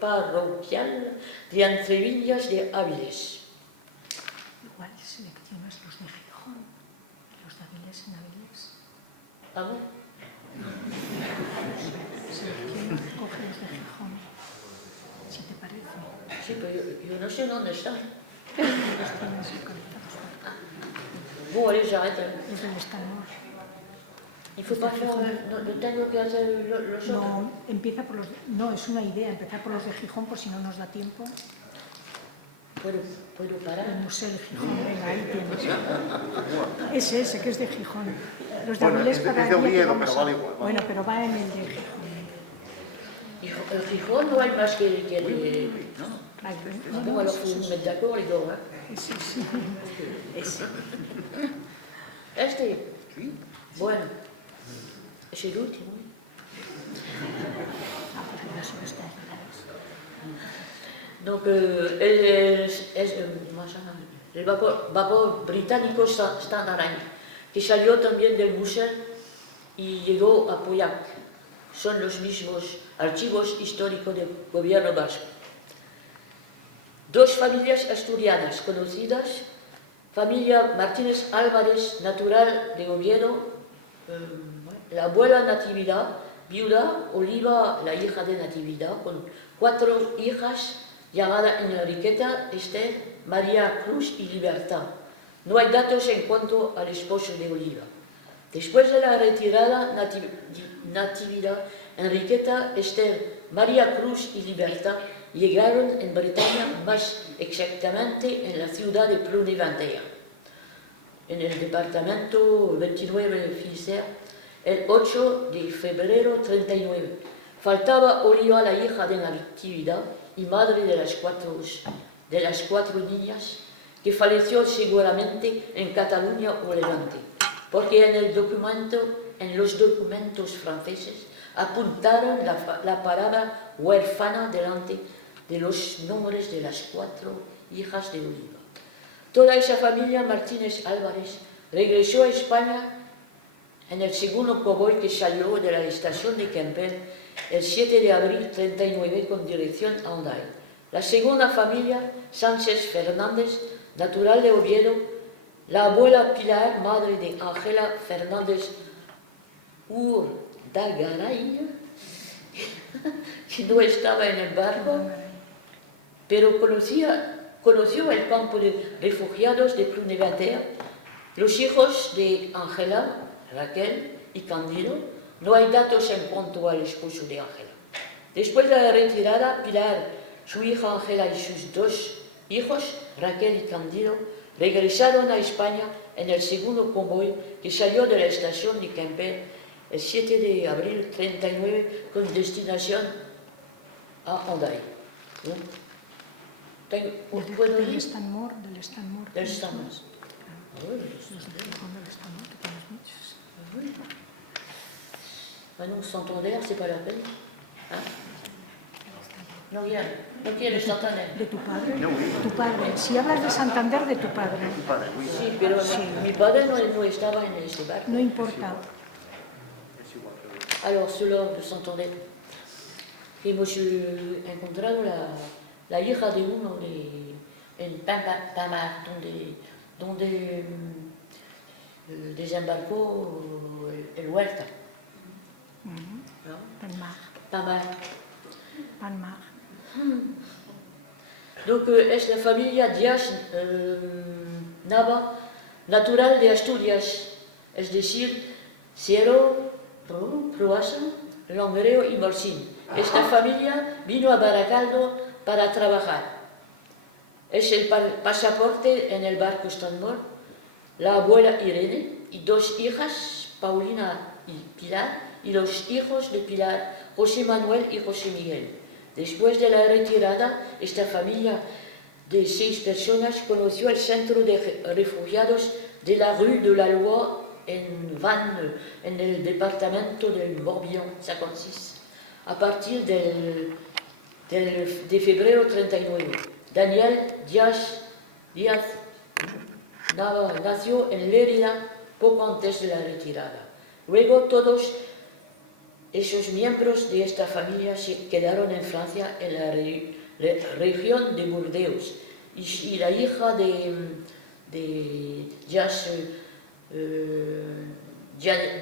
parroquial de Entreviñas de Áviles. Igual seleccionas los de Gijón, los de Áviles en Áviles. ¿A ver? Selecciona, coge los de Gijón, si te parece. Sí, pero yo no sé dónde están. Los tienes localizados por acá. Bon, allez, j'arrête. Los del Escanor. Il faut pas faire... No tengo que hacer los otros. No, empieza por los... No, es una idea, empezar por los de Gijón por si no nos da tiempo. ¿Puedo parar? El Museo de Gijón, venga, ahí tienes. Ese, que es de Gijón. Los de Bueno, Áviles es para de el día que Oviedo, vamos pero a- vale igual, vale. Bueno, pero va en el de Gijón. El Gijón no hay más que de... Ay, Bon, alors faut vous mettre d'accord, les gars. Hein? sí, sí. Ese. Este. Bueno. Es el último. Ah, porque no son estas raras. Donc, el vapor británico Standard Line, que salió también del Musel y llegó a Pauillac. Son los mismos archivos históricos del gobierno vasco. 2 familias asturianas conocidas: familia Martínez Álvarez, natural de Oviedo, la abuela Natividad, viuda, Oliva, la hija de Natividad, con 4 hijas llamadas Enriqueta, Esther, María Cruz y Libertad. No hay datos en cuanto al esposo de Oliva. Después de la retirada, Natividad, Enriqueta, Esther, María Cruz y Libertad llegaron en Bretaña, más exactamente en la ciudad de Plonéventia, en el departamento 29 de Filcer, el 8 de febrero 39. Faltaba Oliva, la hija de Natividad y madre de las cuatro niñas, que falleció seguramente en Cataluña o Levante, porque en los documentos franceses apuntaron la palabra huérfana delante de los nombres de las 4 hijas de Oliva. Toda esa familia Martínez Álvarez regresó a España en el segundo convoy que salió de la estación de Quimper el 7 de abril 39 con dirección a Hendaye. La segunda familia, Sánchez Fernández, natural de Oviedo, la abuela Pilar, madre de Ángela Fernández Urdagaray, que no estaba en el barco, pero conoció el campo de refugiados de Plonéventia. Los hijos de Ángela, Raquel y Candido, no hay datos en cuanto al esposo de Ángela. Después de la retirada, Pilar, su hija Ángela y sus 2 hijos, Raquel y Candido, regresaron a España en el segundo convoy que salió de la estación de Quimper el 7 de abril 39 con destinación a Hendaye. ¿Puedo Del ir? Stanmore. Del Stanmore. Bueno, Santander, c'est pas la peine. ¿Ah? No quiere Santander. De tu padre. Tu padre. Si hablas de Santander, de tu padre. Sí, pero mi padre no estaba en este barco. No importa. Alors, solo de Santander. Hemos encontrado la hija de uno en Pamar, donde desembarcó el Huerta. ¿No? Pamar. Donc, es la familia Díaz Nava, natural de Asturias, es decir, Ciero, Proaza, Langreo y Morcín. Esta familia vino a Baracaldo para trabajar. Es el pasaporte en el barco Stanmore, la abuela Irene y 2 hijas, Paulina y Pilar, y los hijos de Pilar, José Manuel y José Miguel. Después de la retirada, esta familia de 6 personas conoció el centro de refugiados de la Rue de la Loi en Vannes, en el departamento del Morbihan 56, a partir de febrero 39. Daniel Díaz Nava nació en Lérida poco antes de la retirada. Luego todos esos miembros de esta familia se quedaron en Francia, en la región de Burdeos, y la hija de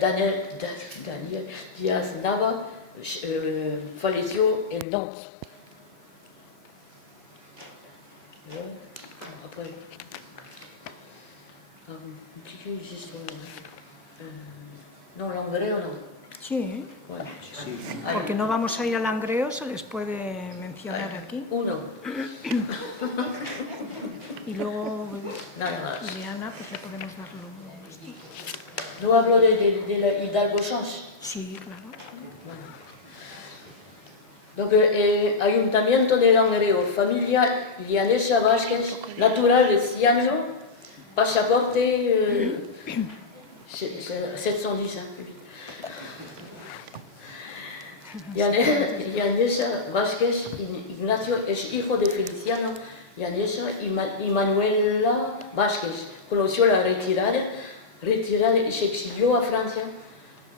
Daniel Díaz Nava falleció en Nantes. Après, no, Langreo no. Sí, Bueno, porque no vamos a ir a Langreo, se les puede mencionar aquí. uno, Y luego, nada más. Ileana, pues le podemos darlo. No hablo de la Hidalgo Sans. Sí, claro. Donc, Ayuntamiento de Langreo, familia Llanesa Vázquez, natural de Ciano, pasaporte 710. Llanesa Vázquez, Ignacio es hijo de Feliciano Llanesa y Manuela Vázquez. Conoció la retirada y se exilió a Francia.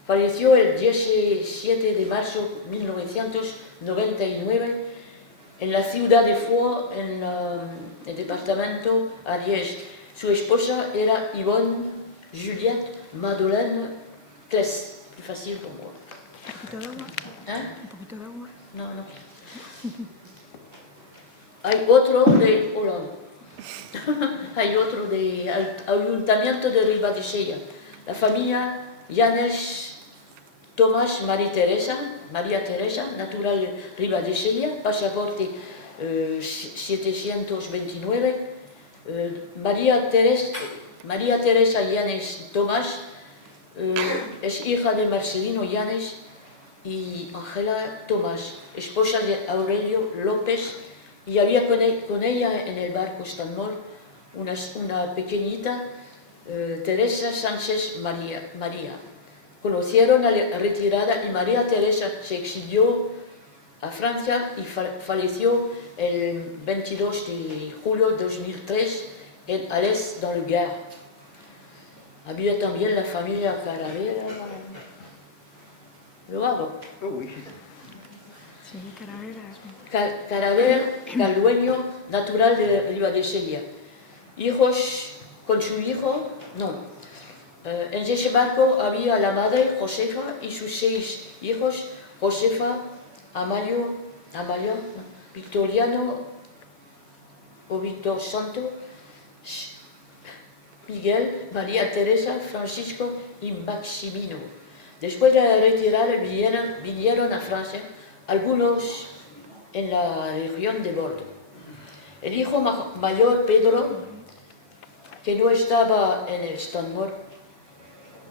Falleció el 17 de marzo de 1999 en la ciudad de Foix, en el departamento Ariège. Su esposa era Yvonne Juliette Madeleine Cles, plus fácil pour moi. poquito de agua. ¿Eh? Un poquito de agua. No, no. Hay otro de hay otro de Ayuntamiento de Ribadesella. La familia Llanes Tomás María Teresa, natural de Ribadesella, pasaporte 729. María Teresa Llanes Tomás es hija de Marcelino Llanes y Ángela Tomás, esposa de Aurelio López, y había con ella en el barco Stanmore una pequeñita Teresa Sánchez María. Conocieron a la retirada y María Teresa se exilió a Francia y falleció el 22 de julio de 2003 en Alès, dans le Gard. Había también la familia Caravera. ¿Lo hago? Sí, Caravera. Caravera, Caldueño, natural de Ribadesella. Hijos, con su hijo, no. En ese barco había la madre, Josefa, y sus 6 hijos, Josefa, Amalio, Victoriano, o Víctor Santo, Miguel, María Teresa, Francisco y Maximino. Después de la retirada vinieron a Francia, algunos en la región de Bordeaux. El hijo mayor, Pedro, que no estaba en el Stanmore,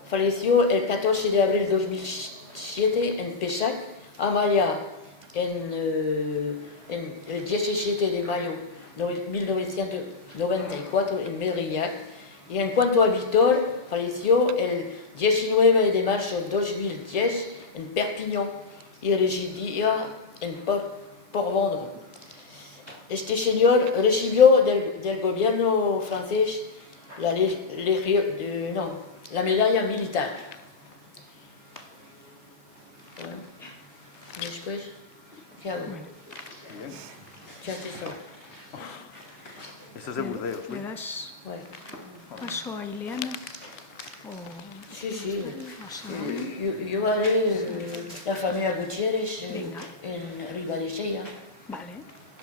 falleció el 14 de abril de 2007 en Pessac, Amalia en el 17 de mayo de 1994 en Mérillac, y en cuanto a Víctor, falleció el 19 de marzo de 2010 en Perpignan y residía en Port-Vendôme. Este señor recibió del gobierno francés la medalla militar. Bueno, después, ¿qué hago? Ya te digo. Esto es de Burdeos. ¿Le das Bueno, paso a Ileana? sí, sí. Paso Yo haré la familia Gutiérrez Venga. en Ribadesella. Vale.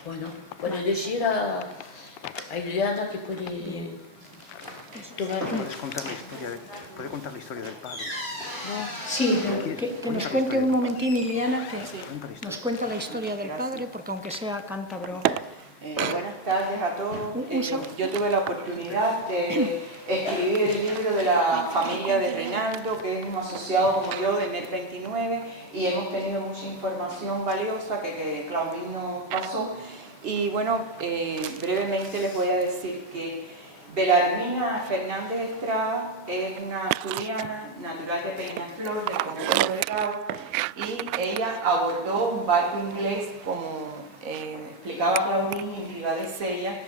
Bueno, puede decir a Ileana que puede tomar. Puede contar la historia del padre. Sí, que nos cuente un momentín, Ileana, que nos cuenta la historia del padre, porque aunque sea cántabro. Buenas tardes a todos. Uso. Yo tuve la oportunidad de escribir el libro de la familia de Reinaldo, que es un asociado como yo de NER 29, y hemos tenido mucha información valiosa que Claudine nos pasó. Y bueno, brevemente les voy a decir que Belarmina Fernández Estrada es una asturiana natural de Peñaflor, del Concejo de Grau, y ella abordó un barco inglés, como explicaba Claudine en Ribadesella,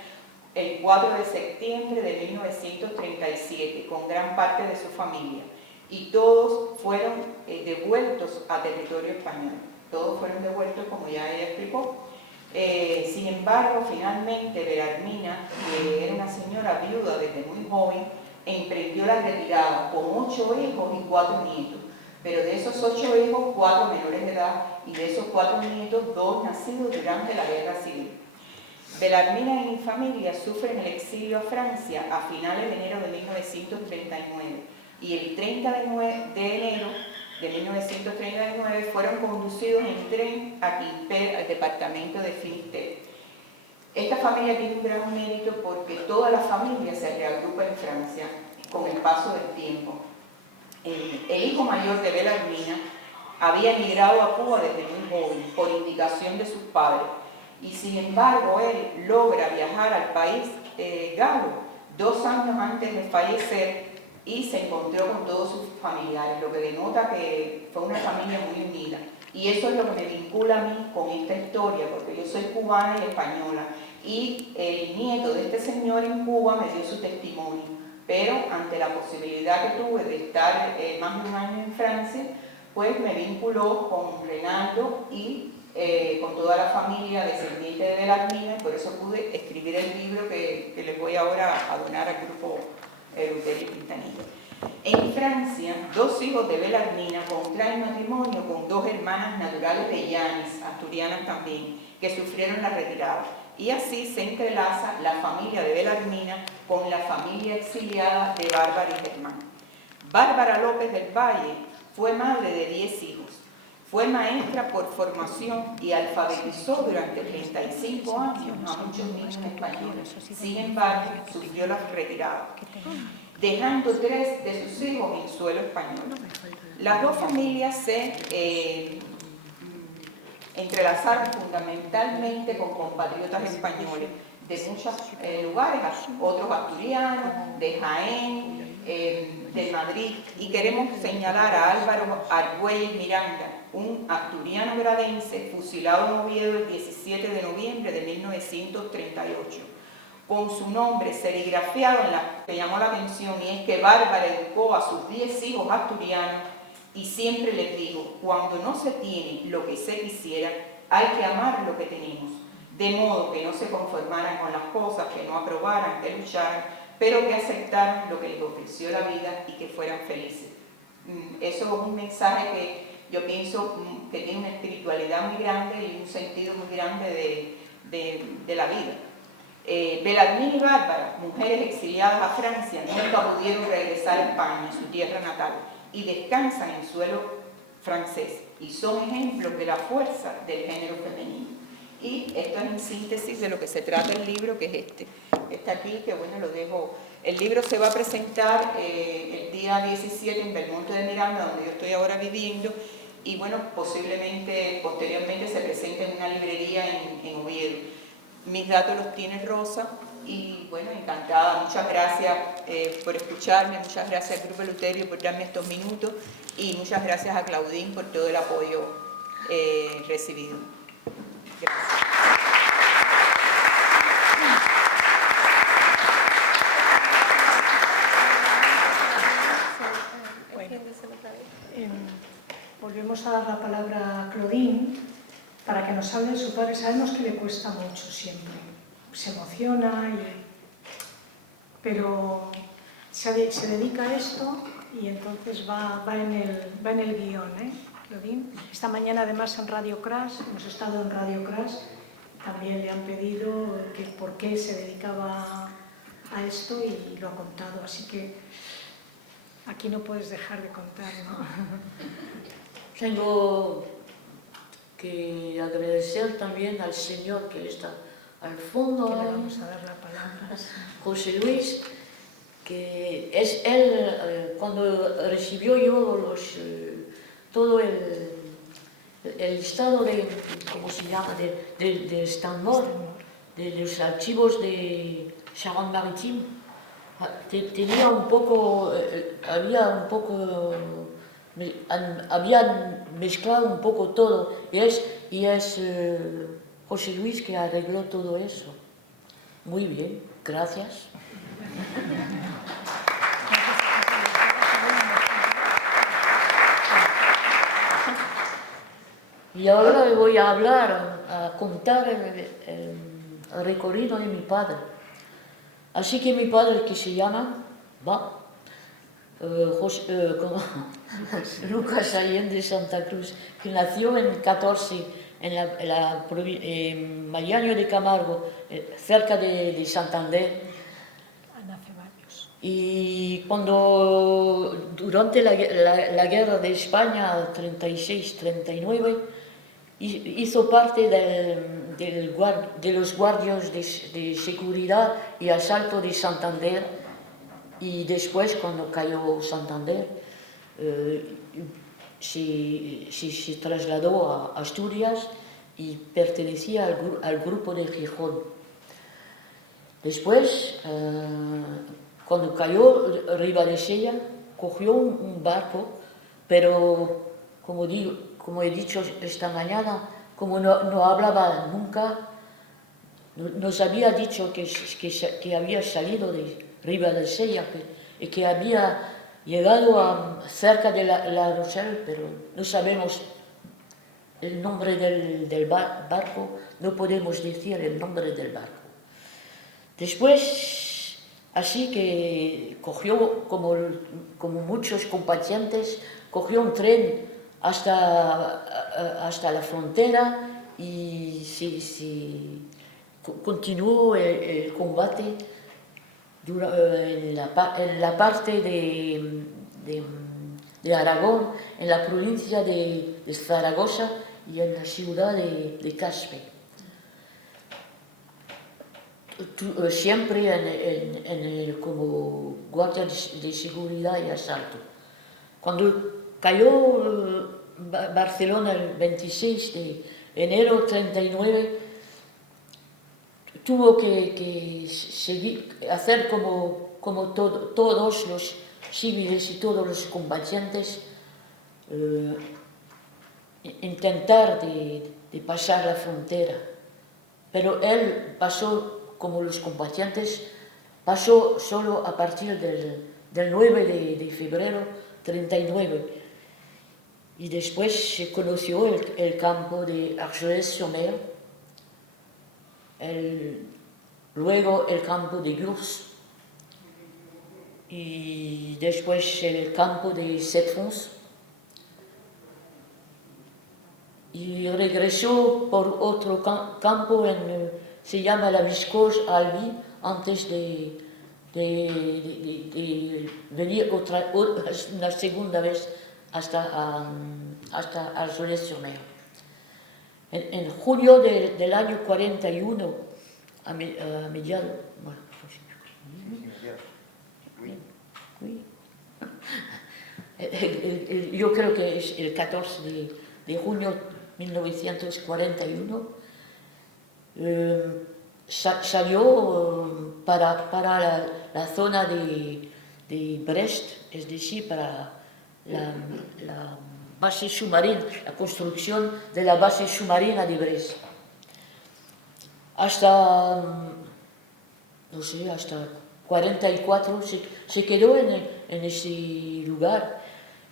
el 4 de septiembre de 1937, con gran parte de su familia. Y todos fueron devueltos a territorio español. Todos fueron devueltos, como ya ella explicó. Sin embargo, finalmente Belarmina, que era una señora viuda desde muy joven, emprendió la retirada con 8 hijos y 4 nietos. Pero de esos 8 hijos, 4 menores de edad, y de esos 4 nietos, 2 nacidos durante la Guerra Civil. Belarmina y mi familia sufren el exilio a Francia a finales de enero de 1939, y el 30 de enero de 1939 fueron conducidos en tren a Quimper, al departamento de Finisterre. Esta familia tiene un gran mérito porque toda la familia se reagrupa en Francia con el paso del tiempo. El hijo mayor de Belarmina había emigrado a Cuba desde muy joven por indicación de sus padres, y sin embargo él logra viajar al país galo 2 años antes de fallecer y se encontró con todos sus familiares, lo que denota que fue una familia muy unida. Y eso es lo que me vincula a mí con esta historia, porque yo soy cubana y española, y el nieto de este señor en Cuba me dio su testimonio. Pero ante la posibilidad que tuve de estar más de un año en Francia, pues me vinculó con Reinaldo y con toda la familia descendiente de Belarmina, y por eso pude escribir el libro que les voy ahora a donar al grupo Lutero y Quintanilla. En Francia, 2 hijos de Belarmina contraen matrimonio con 2 hermanas naturales de Llanes, asturianas también, que sufrieron la retirada. Y así se entrelaza la familia de Belarmina con la familia exiliada de Bárbara y Germán. Bárbara López del Valle fue madre de 10 hijos. Fue maestra por formación y alfabetizó durante 35 años a muchos niños españoles. Sin embargo, sufrió la retirada, dejando 3 de sus hijos en suelo español. Las 2 familias se entrelazaron fundamentalmente con compatriotas españoles de muchos lugares, otros asturianos, de Jaén, de Madrid, y queremos señalar a Álvaro Argüelles Miranda, un asturiano gradense fusilado en Oviedo el 17 de noviembre de 1938. Con su nombre serigrafiado en la que llamó la atención, y es que Bárbara educó a sus 10 hijos asturianos y siempre les dijo: cuando no se tiene lo que se quisiera, hay que amar lo que tenemos, de modo que no se conformaran con las cosas, que no aprobaran, que lucharan, pero que aceptaran lo que les ofreció la vida y que fueran felices. Eso es un mensaje que yo pienso que tiene una espiritualidad muy grande y un sentido muy grande de la vida. Belarmina y Bárbara, mujeres exiliadas a Francia, nunca pudieron regresar a España, su tierra natal, y descansan en suelo francés, y son ejemplos de la fuerza del género femenino. Y esto es en síntesis de lo que se trata el libro, que es este. Está aquí, que bueno, lo dejo. El libro se va a presentar el día 17 en Belmonte de Miranda, donde yo estoy ahora viviendo, y bueno, posiblemente, posteriormente se presente en una librería en Oviedo. Mis datos los tiene Rosa, y bueno, encantada. Muchas gracias por escucharme, muchas gracias al Grupo Eleuterio por darme estos minutos, y muchas gracias a Claudín por todo el apoyo recibido. Gracias. Volvemos a dar la palabra a Claudine para que nos hable de su padre. Sabemos que le cuesta mucho siempre, se emociona, pero se dedica a esto y entonces va en el guión, Claudine. Esta mañana además en Radio Crash, hemos estado en Radio Crash, también le han pedido que por qué se dedicaba a esto y lo ha contado, así que aquí no puedes dejar de contar, ¿no? Tengo que agradecer también al señor que está al fondo, que le vamos a dar la palabra. José Luis, que es él, cuando recibió yo todo el listado de, ¿cómo se llama?, de Stanmore, de los archivos de Charente-Maritime, tenía un poco, había mezclado un poco todo, y es José Luis que arregló todo eso. Muy bien, gracias. Y ahora voy a hablar, a contar el recorrido de mi padre. Así que mi padre, que se llama Lucas Allende Santa Cruz, que nació en 14 en Mayaño de Camargo, cerca de Santander. Y cuando, durante la guerra de España, 36-39, hizo parte de los guardias de seguridad y asalto de Santander, y después, cuando cayó Santander, se trasladó a Asturias y pertenecía al grupo de Gijón. Después, cuando cayó Ribadesella, cogió un barco, pero como he dicho esta mañana, como no hablaba nunca, nos había dicho que había salido de Ribadesella y que había llegado cerca de La Rochelle, pero no sabemos el nombre del barco, no podemos decir el nombre del barco. Después, Así que cogió, como muchos combatientes, cogió un tren hasta la frontera y continuó el combate en la parte de Aragón, en la provincia de Zaragoza y en la ciudad de Caspe. Siempre como guardia de seguridad y asalto. Cuando cayó Barcelona el 26 de enero 39, tuvo que hacer como todos los civiles y todos los combatientes, intentar de pasar la frontera. Pero él pasó, como los combatientes, pasó solo a partir del 9 de febrero 39. Y después se conoció el campo de Argelès-sur-Mer, luego el campo de Gurs y después el campo de Sept-Fonds. Y regresó por otro campo, se llama la Viscouge-Albi, antes de venir una segunda vez hasta Argelès-sur-Mer. En junio del año 41, a mediados, bueno, yo creo que es el 14 de junio 1941, salió para la zona de Brest, es decir, para la base submarina, la construcción de la base submarina de Brest. Hasta 44 se quedó en ese lugar,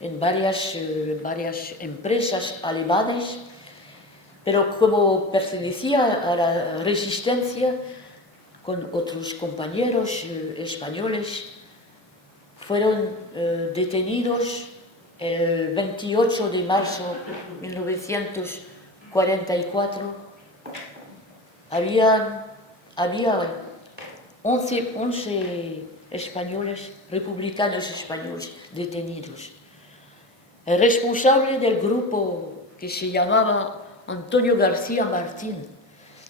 en varias empresas alemanas, pero como pertenecía a la resistencia, con otros compañeros españoles, fueron detenidos el 28 de marzo de 1944. Había 11 españoles, republicanos españoles, detenidos. El responsable del grupo, que se llamaba Antonio García Martín,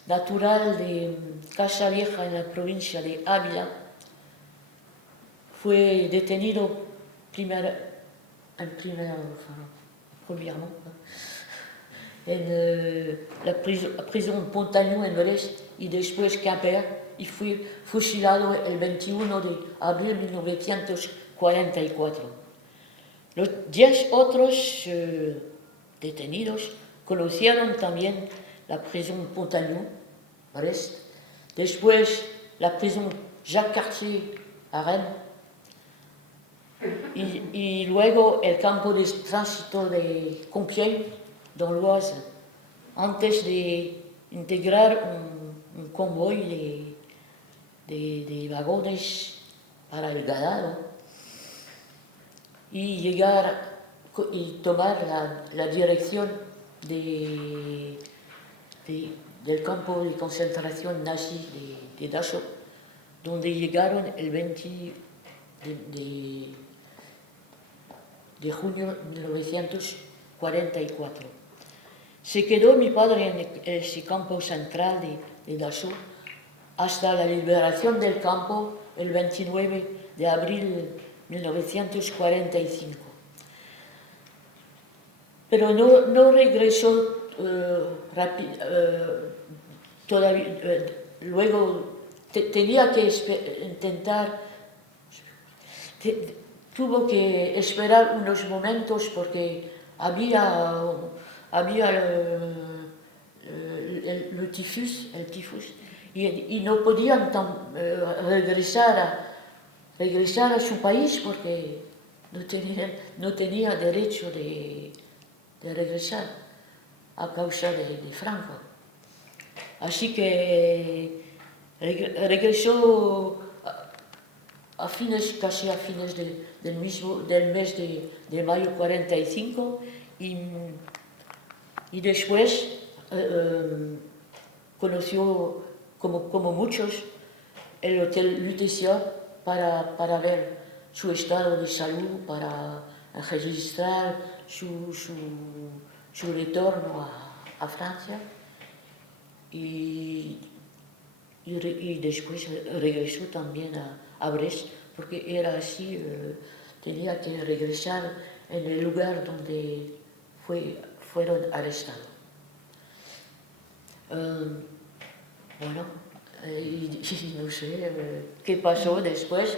natural de Casa Vieja en la provincia de Ávila, fue detenido primero en la prisión Pontagnou en Brest y después Quimper, y fue fusilado el 21 de abril de 1944. Los 10 otros detenidos conocieron también la prisión Pontagnou, Brest, después la prisión Jacques Cartier a Rennes, y luego el campo de tránsito de Compiègne, dans l'Oise, antes de integrar un convoy de vagones para el ganado y llegar y tomar la dirección del campo de concentración nazi de Dachau, donde llegaron el 20 de junio de 1944. Se quedó mi padre en ese campo central de Dachau hasta la liberación del campo el 29 de abril de 1945. Pero no regresó todavía. Luego tenía que intentar, tuvo que esperar unos momentos porque había el tifus, y no podían regresar a su país porque no tenía derecho de regresar a causa de Franco. Así que regresó casi a fines del mes de mayo 45 y después conoció, como muchos, el Hotel Lutetia para ver su estado de salud, para registrar su retorno a Francia y después regresó también a Brest, porque era así, tenía que regresar en el lugar donde fueron arrestados. Bueno, y no sé qué pasó después,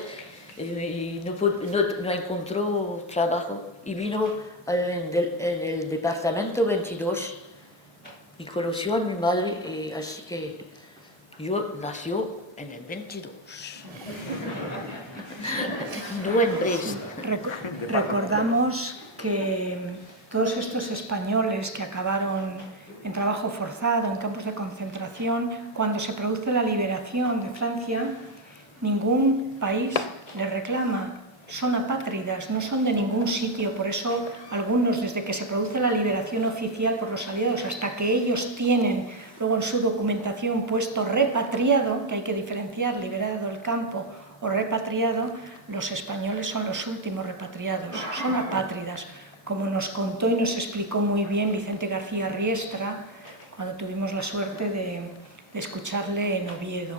y no encontró trabajo y vino en el departamento 22 y conoció a mi madre, así que yo nació en el 22, no en Brest. Recordamos que todos estos españoles que acabaron en trabajo forzado, en campos de concentración, cuando se produce la liberación de Francia, ningún país les reclama, son apátridas, no son de ningún sitio, por eso algunos, desde que se produce la liberación oficial por los aliados hasta que ellos tienen luego en su documentación puesto repatriado, que hay que diferenciar liberado del campo o repatriado, los españoles son los últimos repatriados, son apátridas, como nos contó y nos explicó muy bien Vicente García Riestra cuando tuvimos la suerte de escucharle en Oviedo.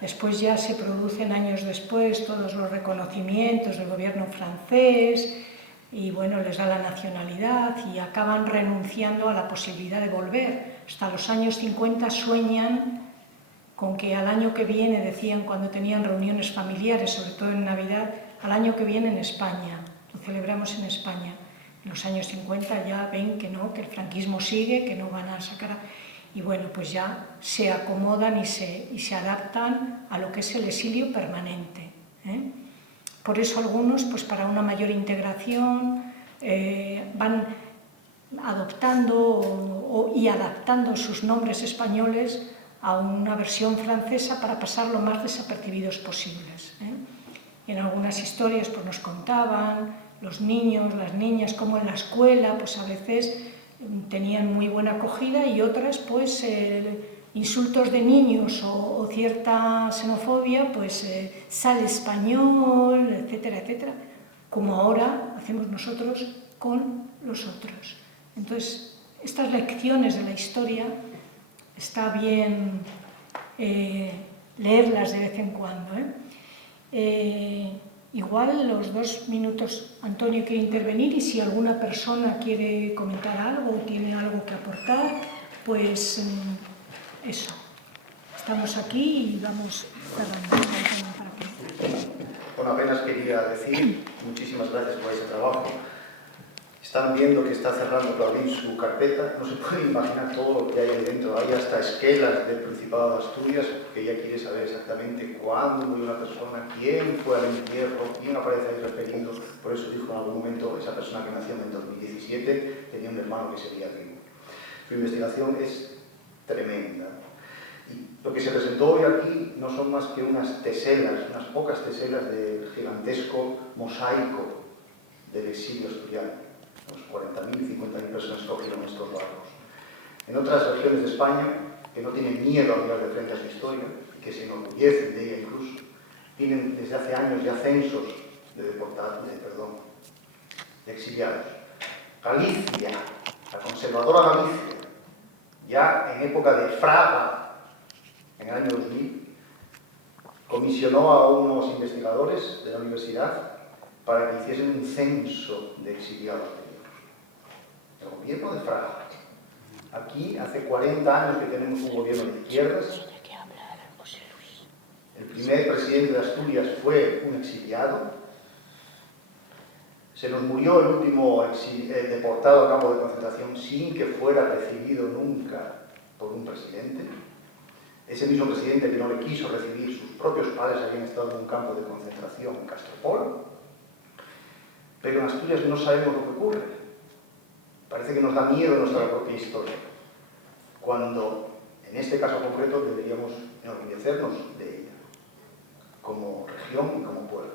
Después ya se producen años después todos los reconocimientos del gobierno francés y bueno, les da la nacionalidad y acaban renunciando a la posibilidad de volver. Hasta los años 50 sueñan con que al año que viene, decían cuando tenían reuniones familiares, sobre todo en Navidad, al año que viene en España, lo celebramos en España. En los años 50 ya ven que no, que el franquismo sigue, que no van a sacar... Y bueno, pues ya se acomodan y se adaptan a lo que es el exilio permanente, ¿eh? Por eso algunos, pues para una mayor integración, van adoptando y adaptando sus nombres españoles a una versión francesa para pasar lo más desapercibidos posibles, ¿eh? En algunas historias pues nos contaban los niños, las niñas, como en la escuela, pues a veces tenían muy buena acogida y otras pues insultos de niños o cierta xenofobia, pues sale español, etcétera, etcétera, como ahora hacemos nosotros con los otros. Entonces, estas lecciones de la historia está bien leerlas de vez en cuando, ¿eh? Igual los 2 minutos Antonio quiere intervenir y si alguna persona quiere comentar algo o tiene algo que aportar, pues eso. Estamos aquí y vamos cerrando. Bueno, apenas quería decir muchísimas gracias por ese trabajo. Están viendo que está cerrando Claudín su carpeta, no se puede imaginar todo lo que hay ahí dentro. Hay hasta esquelas del Principado de Asturias, que ella quiere saber exactamente cuándo murió una persona, quién fue al entierro, quién aparece ahí referido. Por eso dijo en algún momento esa persona que nació en el 2017 tenía un hermano que sería vivo. Su investigación es tremenda. Y lo que se presentó hoy aquí no son más que unas teselas, unas pocas teselas del gigantesco mosaico del exilio asturiano. Unos 40.000, 50.000 personas cogieron estos barcos. En otras regiones de España, que no tienen miedo a mirar de frente a su historia, que se enorgullecen de ella incluso, tienen desde hace años ya censos de exiliados. Galicia, la conservadora Galicia, ya en época de Fraga, en el año 2000, comisionó a unos investigadores de la universidad para que hiciesen un censo de exiliados. El gobierno de Fraga. Aquí hace 40 años que tenemos un gobierno de izquierdas. El primer presidente de Asturias fue un exiliado. Se nos murió el último deportado a campo de concentración sin que fuera recibido nunca por un presidente. Ese mismo presidente que no le quiso recibir, sus propios padres habían estado en un campo de concentración en Castropol. Pero en Asturias no sabemos lo que ocurre. Parece que nos da miedo nuestra propia historia, cuando en este caso concreto deberíamos enorgullecernos de ella. como región y como pueblo.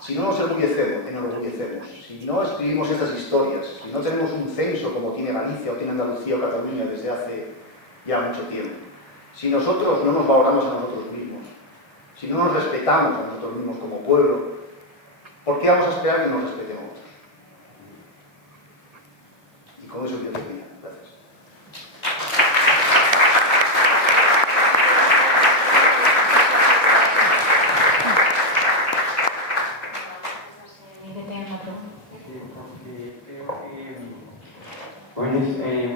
Si no nos enorgullecemos, si no escribimos estas historias, si no tenemos un censo como tiene Galicia o tiene Andalucía o Cataluña desde hace ya mucho tiempo, si nosotros no nos valoramos a nosotros mismos, si no nos respetamos a nosotros mismos como pueblo, ¿por qué vamos a esperar que nos respetemos otros? Y con eso yo termino. Gracias.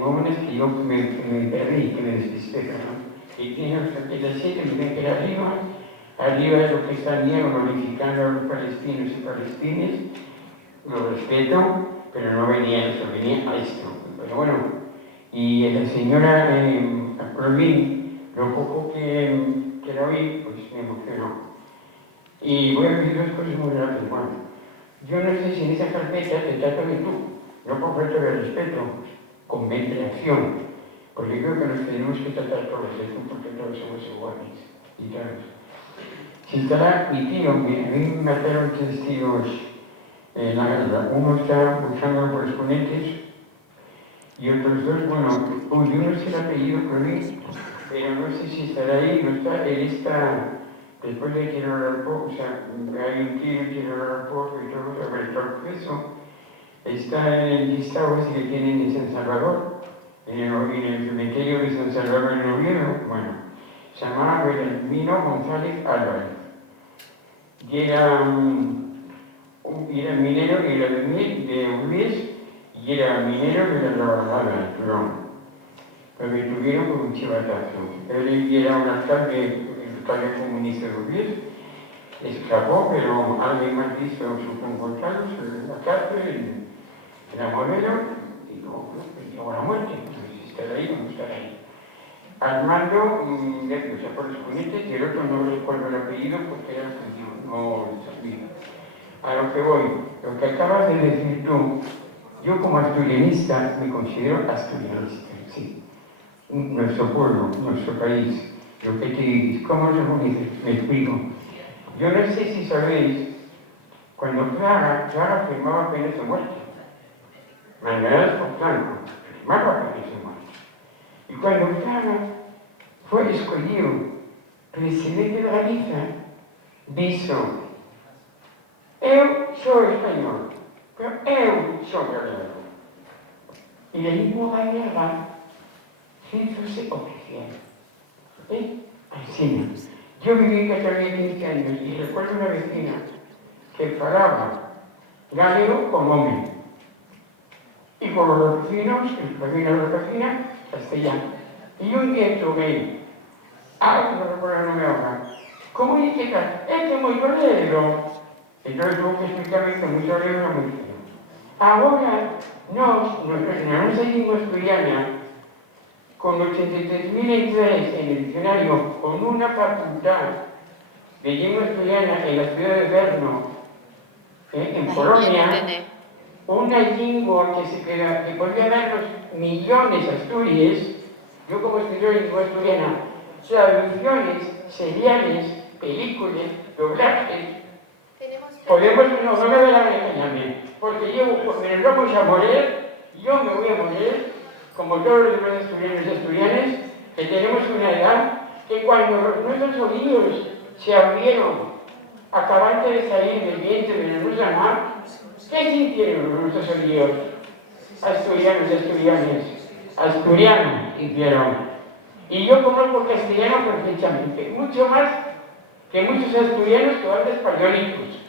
Jóvenes que yo me perdí, que me despisté, ¿no? Y tiene los capítulos 7, me ven que era arriba es lo que están bien glorificando a los palestinos y palestinas, lo respeto, pero no venía a eso, venía a esto. Pero bueno, y la señora Colvín, lo poco que la oí, pues me emocionó. Y voy a decir dos cosas muy rápidas. Bueno, yo no sé si en esa carpeta te trato de tú, no por falta de respeto, con ventilación, porque creo que nos tenemos que tratar todos de tú, porque todos somos iguales. Y todos. Si estará mi tío, a mí me mataron 3 tíos en la guerra. Uno está buscando por exponentes y otros 2, bueno, uno es el apellido Colvín, pero no sé si estará ahí, no está, él está, después de Quiroga, o sea, hay un tío en Quiroga y todo, sobre todo eso, está en el listado ese que tienen en San Salvador, en el cementerio de San Salvador en Oviedo, bueno, se llamaba Belarmino González Álvarez. Y era minero de Ulies y era minero de la Trabajada, de Turón. Pero me tuvieron por un chivatazo. Él era un alcalde comunista de Ulies, escapó, pero alguien más hizo su concordados en la cárcel, en la Modelo, y luego llegó la muerte. Entonces, estar ahí o no estar ahí. Armando, o sea, por los ponentes, y el otro no recuerdo el apellido porque era judío, no sabía. A lo que voy, lo que acabas de decir tú, yo como asturianista me considero asturianista, sí. Nuestro pueblo, nuestro país, lo que te dices, ¿cómo se dice? Me explico. Yo no sé si sabéis, cuando Clara firmaba penas de muerte, mandadas por Franco, firmaba penas de muerte. Y cuando Clara fue escollido presidente de Galicia, dijo: eu sou español, pero eu sou galego. Y el mismo Gallega hizo oficial. Así. Yo viví en Cataluña 15 años y recuerdo una vecina que falaba galego como hombre. Y con los vecinos, la vecina, castellano. Y un día estuve, no recuerdo, no me ahoga. ¿Cómo dice que es muy bolero? Entonces tuvo que explicarme que muy bolero era muy feo. Ahora, nuestra lengua asturiana, con 83.000 entradas en el diccionario, con una facultad de lengua asturiana en la ciudad de Brno, en Polonia, una lengua que podría darnos millones a Asturias, yo como estudiante de lengua asturiana, traducciones, seriales, películas, doblajes, podemos, no me voy a engañarme, porque me lo vamos a morir, yo me voy a morir, como todos los demás asturianos y asturianas, que tenemos una edad que cuando nuestros oídos se abrieron, acabante de salir del vientre de nuestra mamá, ¿qué sintieron nuestros oídos? Asturianos y asturianas, asturianos hicieron. Y yo conozco castellano perfectamente, mucho más que muchos asturianos que van de españolitos.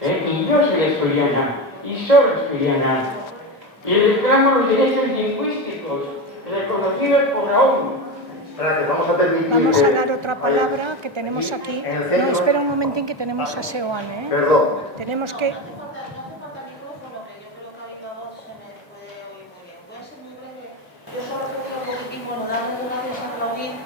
Y yo soy asturiana, y soy asturiana. Y reclamo los derechos lingüísticos reconocidos por la ONU. Vamos a permitir. Vamos a dar otra palabra que tenemos aquí. No, espera un momentín que tenemos a Seoane. Perdón. Tenemos que... Yo solo quiero darle las gracias a Claudine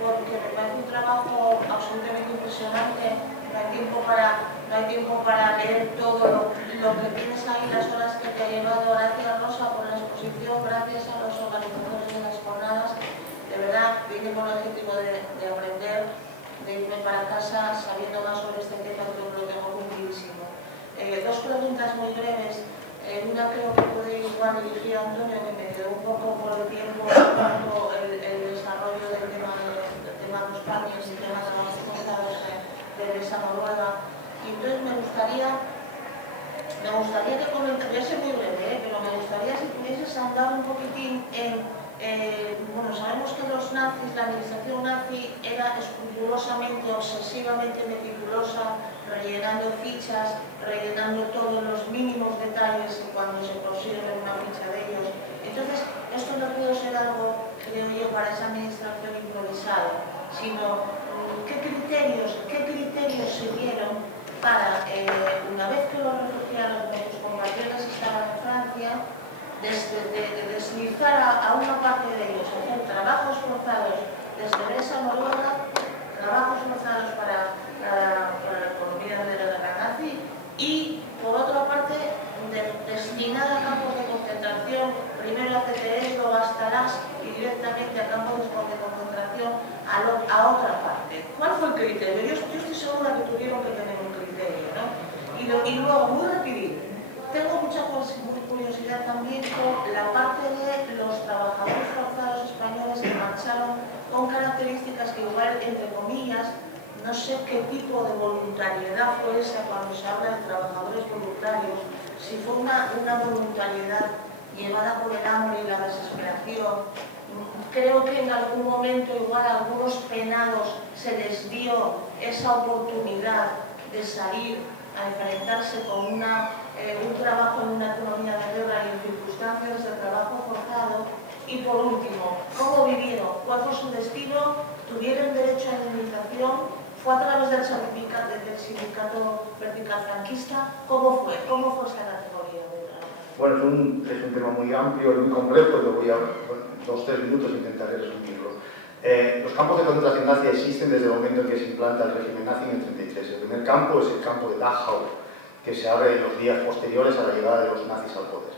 porque me parece un trabajo absolutamente impresionante. No hay tiempo para leer todo lo que tienes ahí, las horas que te ha llevado. Gracias, Rosa, por la exposición, gracias a los organizadores de las jornadas. De verdad, viene con el objetivo de aprender. irme para casa sabiendo más sobre este tema, creo que lo tengo cumplidísimo. Dos preguntas muy breves. Una creo que puede igual dirigir a Antonio, que me quedó un poco por el tiempo el desarrollo del tema de los paños y el tema de los contados de esa Noruega. Y entonces me gustaría que comentaras, voy a ser muy breve, pero me gustaría si pudieses andar un poquitín en, bueno, sabemos que los nazis, la administración nazi era escrupulosamente, obsesivamente meticulosa, rellenando fichas, rellenando todos los mínimos detalles cuando se consigue una ficha de ellos. Entonces, esto no pudo ser algo, creo yo, para esa administración improvisado, sino qué criterios sirvieron para, una vez que los refugiados, nuestros compatriotas estaban en Francia, deslizar a una parte de ellos, hacer trabajos forzados desde esa Noruega, trabajos forzados para la economía de la guerra nazi, y por otra parte destinar a campos de concentración, primero a CTS, luego a Stalag y directamente a campos de concentración a otra parte. ¿Cuál fue el criterio? Yo estoy segura que tuvieron que tener un criterio, ¿no? Y luego, muy rapidito, tengo mucha curiosidad también por la parte de los trabajadores forzados españoles que marcharon con características que igual, entre comillas, no sé qué tipo de voluntariedad fue esa cuando se habla de trabajadores voluntarios, si fue una voluntariedad llevada por el hambre y la desesperación. Creo que en algún momento igual a algunos penados se les dio esa oportunidad de salir a enfrentarse con un trabajo en una economía de guerra y en circunstancias de trabajo forzado. Y por último, ¿cómo vivieron? ¿Cuál fue su destino? ¿Tuvieron derecho a indemnización? ¿Fue a través del sindicato vertical franquista? ¿Cómo fue? ¿Cómo fue esta categoría de trabajo? Bueno, es un tema muy amplio y muy complejo, lo voy a, 2-3 minutos intentaré resumirlo. Los campos de concentración nazi existen desde el momento en que se implanta el régimen nazi en el 33. El primer campo es el campo de Dachau, que se abre en los días posteriores a la llegada de los nazis al poder,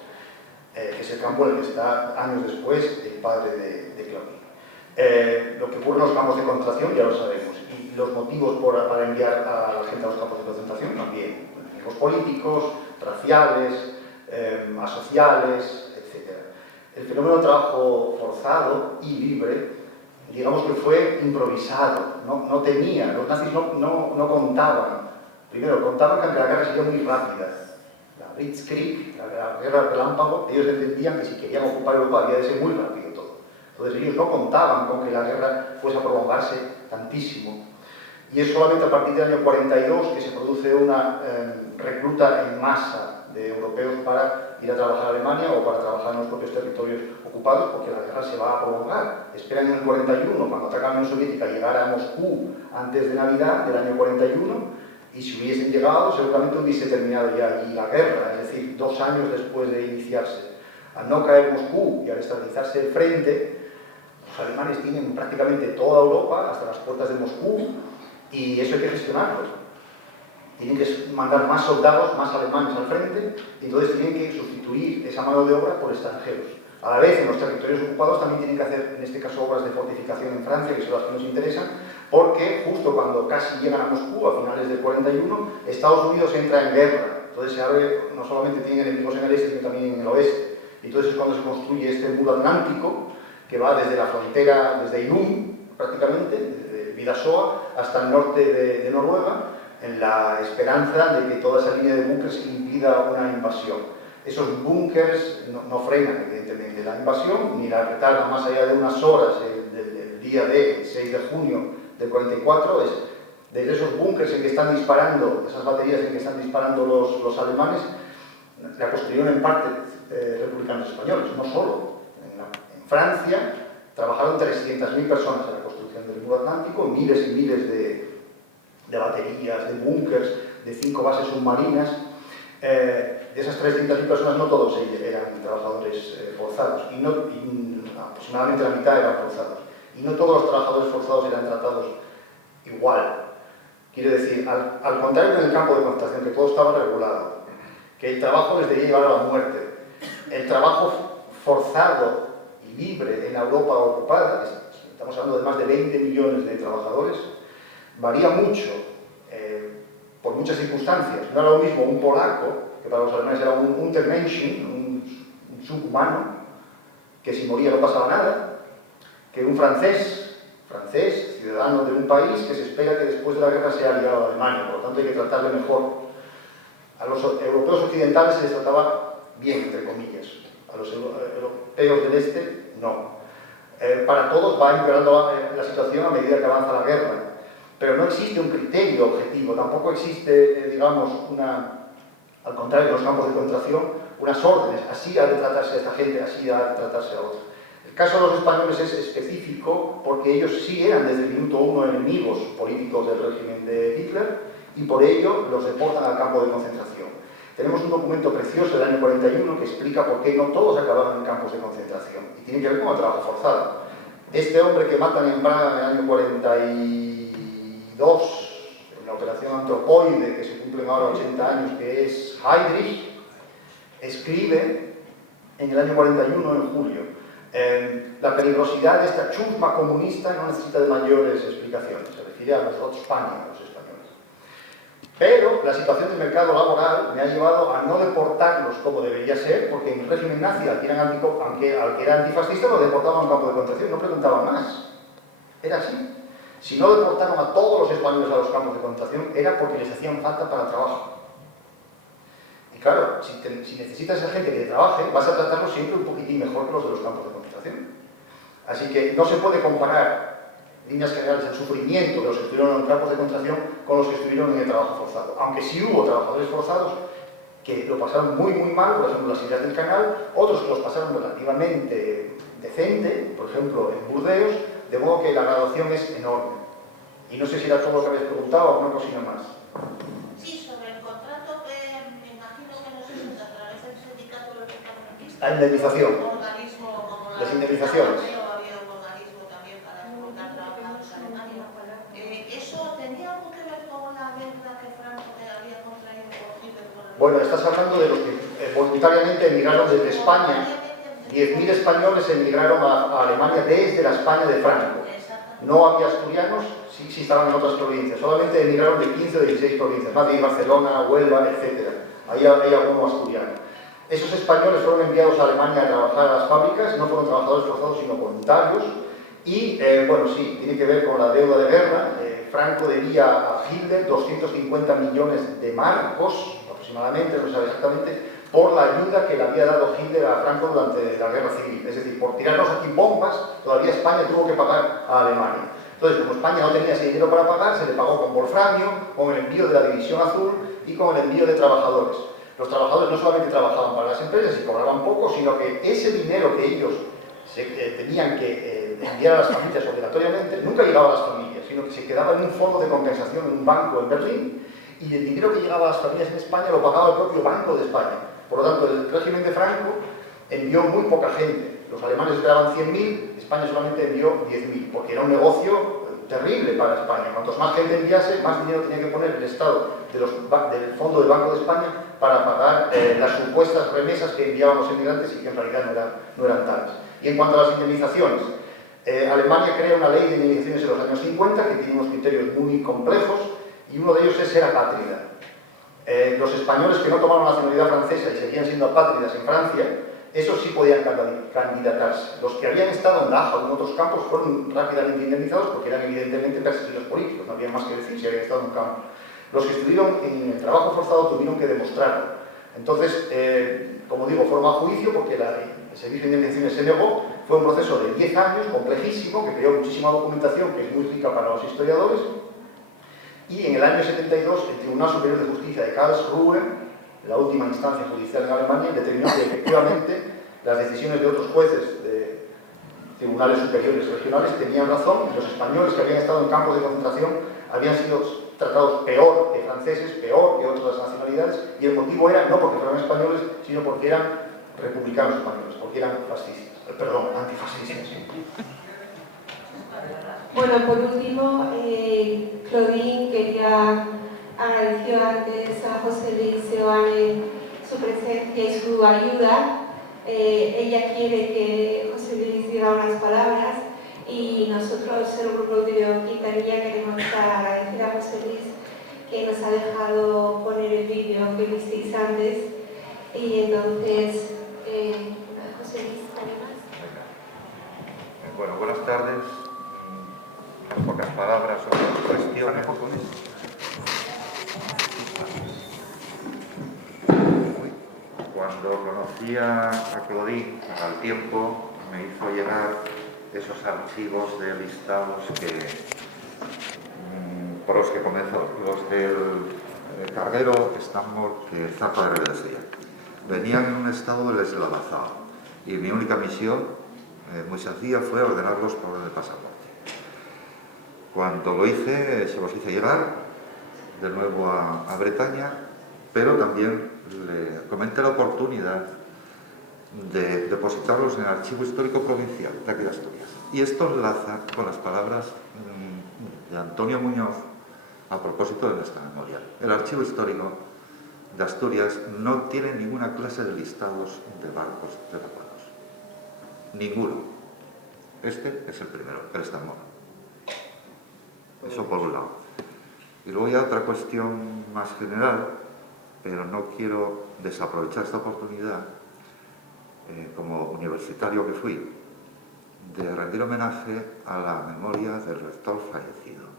que es el campo en el que está años después el padre de Claudine. Lo que ocurre en los campos de concentración ya lo sabemos, y los motivos para enviar a la gente a los campos de concentración también, motivos políticos, raciales, asociales, etc. El fenómeno de trabajo forzado y libre, digamos que fue improvisado, no tenía, los nazis no contaban, primero contaban que la guerra sería muy rápida, la Blitzkrieg, la guerra relámpago, ellos entendían que si querían ocupar Europa había de ser muy rápido todo. Entonces ellos no contaban con que la guerra fuese a prolongarse tantísimo. Y es solamente a partir del año 42 que se produce una recluta en masa de europeos para ir a trabajar a Alemania o para trabajar en los propios territorios ocupados, porque la guerra se va a prolongar. Esperan en el 41, cuando ataca la Unión Soviética, llegar a Moscú antes de Navidad del año 41, y si hubiesen llegado, seguramente hubiese terminado ya allí la guerra, es decir, 2 años después de iniciarse. Al no caer Moscú y al estabilizarse el frente, los alemanes tienen prácticamente toda Europa, hasta las puertas de Moscú, y eso hay que gestionarlo. Tienen que mandar más soldados, más alemanes al frente, y entonces tienen que sustituir esa mano de obra por extranjeros. A la vez, en los territorios ocupados también tienen que hacer, en este caso, obras de fortificación en Francia, que son las que nos interesan, porque justo cuando casi llegan a Moscú, a finales del 41, Estados Unidos entra en guerra. Entonces se abre, no solamente tiene enemigos en el este, sino también en el oeste. Entonces es cuando se construye este muro atlántico, que va desde la frontera, desde Ilum, prácticamente, desde Vidasoa, hasta el norte de Noruega, en la esperanza de que toda esa línea de búnkers impida una invasión. Esos búnkers no frenan, evidentemente, la invasión, ni la retardan más allá de unas horas del día de 6 de junio del 44, desde esos búnkers en que están disparando, esas baterías en que están disparando los alemanes, la construyeron en parte republicanos españoles, no solo. En Francia trabajaron 300.000 personas en la construcción del muro atlántico, miles y miles de baterías, de búnkers, de 5 bases submarinas. De esas 300.000 personas no todos ellos eran trabajadores forzados, y aproximadamente la mitad eran forzados. Y no todos los trabajadores forzados eran tratados igual. Quiero decir, al contrario en el campo de concentración, que todo estaba regulado, que el trabajo les debía llevar a la muerte. El trabajo forzado y libre en la Europa ocupada, estamos hablando de más de 20 millones de trabajadores, varía mucho por muchas circunstancias. No era lo mismo un polaco, que para los alemanes era un Untermenschen, un subhumano, que si moría no pasaba nada, que un francés, ciudadano de un país que se espera que después de la guerra sea aliado a Alemania, por lo tanto hay que tratarle mejor. A los europeos occidentales se les trataba bien, entre comillas, a los europeos del este no. Para todos va empeorando la situación a medida que avanza la guerra, pero no existe un criterio objetivo, tampoco existe, digamos, al contrario de los campos de concentración, unas órdenes, así ha de tratarse a esta gente, así ha de tratarse a otra. El caso de los españoles es específico porque ellos sí eran desde el minuto 1 enemigos políticos del régimen de Hitler y por ello los deportan al campo de concentración. Tenemos un documento precioso del año 41 que explica por qué no todos acabaron en campos de concentración y tiene que ver con el trabajo forzado. Este hombre que matan en Praga en el año 42, en la operación Antropoide, que se cumplen ahora 80 años, que es Heydrich, escribe en el año 41, en julio, la peligrosidad de esta chusma comunista no necesita de mayores explicaciones, se refiere a los Rotspanier, los españoles. Pero la situación del mercado laboral me ha llevado a no deportarlos como debería ser, porque en el régimen nazi, al que era antifascista, lo deportaban a un campo de concentración, no preguntaban más. Era así. Si no deportaron a todos los españoles a los campos de concentración, era porque les hacían falta para el trabajo. Y claro, si necesitas a gente que trabaje, vas a tratarlos siempre un poquitín mejor que los de los campos de concentración. Así que no se puede comparar en líneas generales el sufrimiento de los que estuvieron en los campos de concentración con los que estuvieron en el trabajo forzado. Aunque sí hubo trabajadores forzados que lo pasaron muy mal, por ejemplo, en las Islas del Canal, otros que los pasaron relativamente decente, por ejemplo, en Burdeos, de modo que la graduación es enorme. Y no sé si era todo lo que habéis preguntado o alguna cosilla más. Sí, sobre el contrato, me imagino que no se usa a través del sindicato de los economistas. La indemnización. Organismo como Las indemnizaciones. Había un organismo también para exportar trabajadores a Alemania. ¿Eso tenía algo que ver con la deuda que Franco había contraído por Hitler? Bueno, estás hablando de los que voluntariamente emigraron desde España. 10.000 españoles emigraron a Alemania desde la España de Franco. No había asturianos, sí estaban en otras provincias. Solamente emigraron de 15 o 16 provincias, Madrid, Barcelona, Huelva, etc. Ahí hay alguno asturiano. Esos españoles fueron enviados a Alemania a trabajar a las fábricas, no fueron trabajadores forzados, sino voluntarios. Y, bueno, sí, tiene que ver con la deuda de guerra. Franco debía a Hitler 250 millones de marcos, aproximadamente, no se sabe exactamente, por la ayuda que le había dado Hitler a Franco durante la guerra civil. Es decir, por tirarnos aquí bombas, todavía España tuvo que pagar a Alemania. Entonces, como España no tenía ese dinero para pagar, se le pagó con wolframio, con el envío de la División Azul y con el envío de trabajadores. Los trabajadores no solamente trabajaban para las empresas y cobraban poco, sino que ese dinero que ellos tenían que enviar a las familias obligatoriamente, nunca llegaba a las familias, sino que se quedaba en un fondo de compensación en un banco en Berlín, y el dinero que llegaba a las familias en España lo pagaba el propio Banco de España. Por lo tanto, el régimen de Franco envió muy poca gente. Los alemanes esperaban 100.000, España solamente envió 10.000, porque era un negocio terrible para España. Cuantos más gente enviase, más dinero tenía que poner el Estado del Fondo del Banco de España para pagar las supuestas remesas que enviaban los emigrantes y que en realidad no eran tales. Y en cuanto a las indemnizaciones, Alemania crea una ley de indemnizaciones en los años 50 que tiene unos criterios muy complejos y uno de ellos es ser apátrida. Los españoles que no tomaron nacionalidad francesa y seguían siendo apátridas en Francia, esos sí podían candidatarse. Los que habían estado en Dachau o en otros campos fueron rápidamente indemnizados porque eran evidentemente perseguidos políticos, no había más que decir si habían estado en un campo. Los que estuvieron en el trabajo forzado tuvieron que demostrarlo. Entonces, como digo, fueron a juicio porque el servicio de indemnizaciones se negó. Fue un proceso de 10 años, complejísimo, que creó muchísima documentación, que es muy rica para los historiadores. Y en el año 72, el Tribunal Superior de Justicia de Karlsruhe, la última instancia judicial en Alemania, determinó que efectivamente las decisiones de otros jueces de tribunales superiores regionales tenían razón y los españoles que habían estado en campos de concentración habían sido tratados peor que franceses, peor que otras nacionalidades, y el motivo era no porque fueran españoles, sino porque eran republicanos españoles, porque eran fascistas, antifascistas. Bueno, por último, Claudine quería agradecer antes a José Luis Seoane su presencia y su ayuda. Ella quiere que José Luis diga unas palabras y nosotros, el grupo de Quintanilla, queremos estar agradecidos que nos ha dejado poner el vídeo que visteis antes. Y entonces, José Luis, además. Bueno, buenas tardes. Unas pocas palabras sobre las cuestiones. Cuando conocí a Claudine, al tiempo, me hizo llegar esos archivos de listados por los que comenzó. Los del carguero Stanmore que Zapa de Rebelesía. Venían en un estado de deslavazado y mi única misión, muy sencilla, fue ordenarlos por orden de pasaporte. Cuando lo hice, se los hice llegar de nuevo a Bretaña, pero también le comenté la oportunidad de depositarlos en el Archivo Histórico Provincial de aquí de Asturias. Y esto enlaza con las palabras de Antonio Muñoz a propósito de nuestra memoria. El Archivo Histórico de Asturias no tiene ninguna clase de listados de barcos evacuados. Ninguno. Este es el primero, el Stanmore. Eso por un lado. Y luego ya otra cuestión más general, pero no quiero desaprovechar esta oportunidad, como universitario que fui, de rendir homenaje a la memoria del rector fallecido.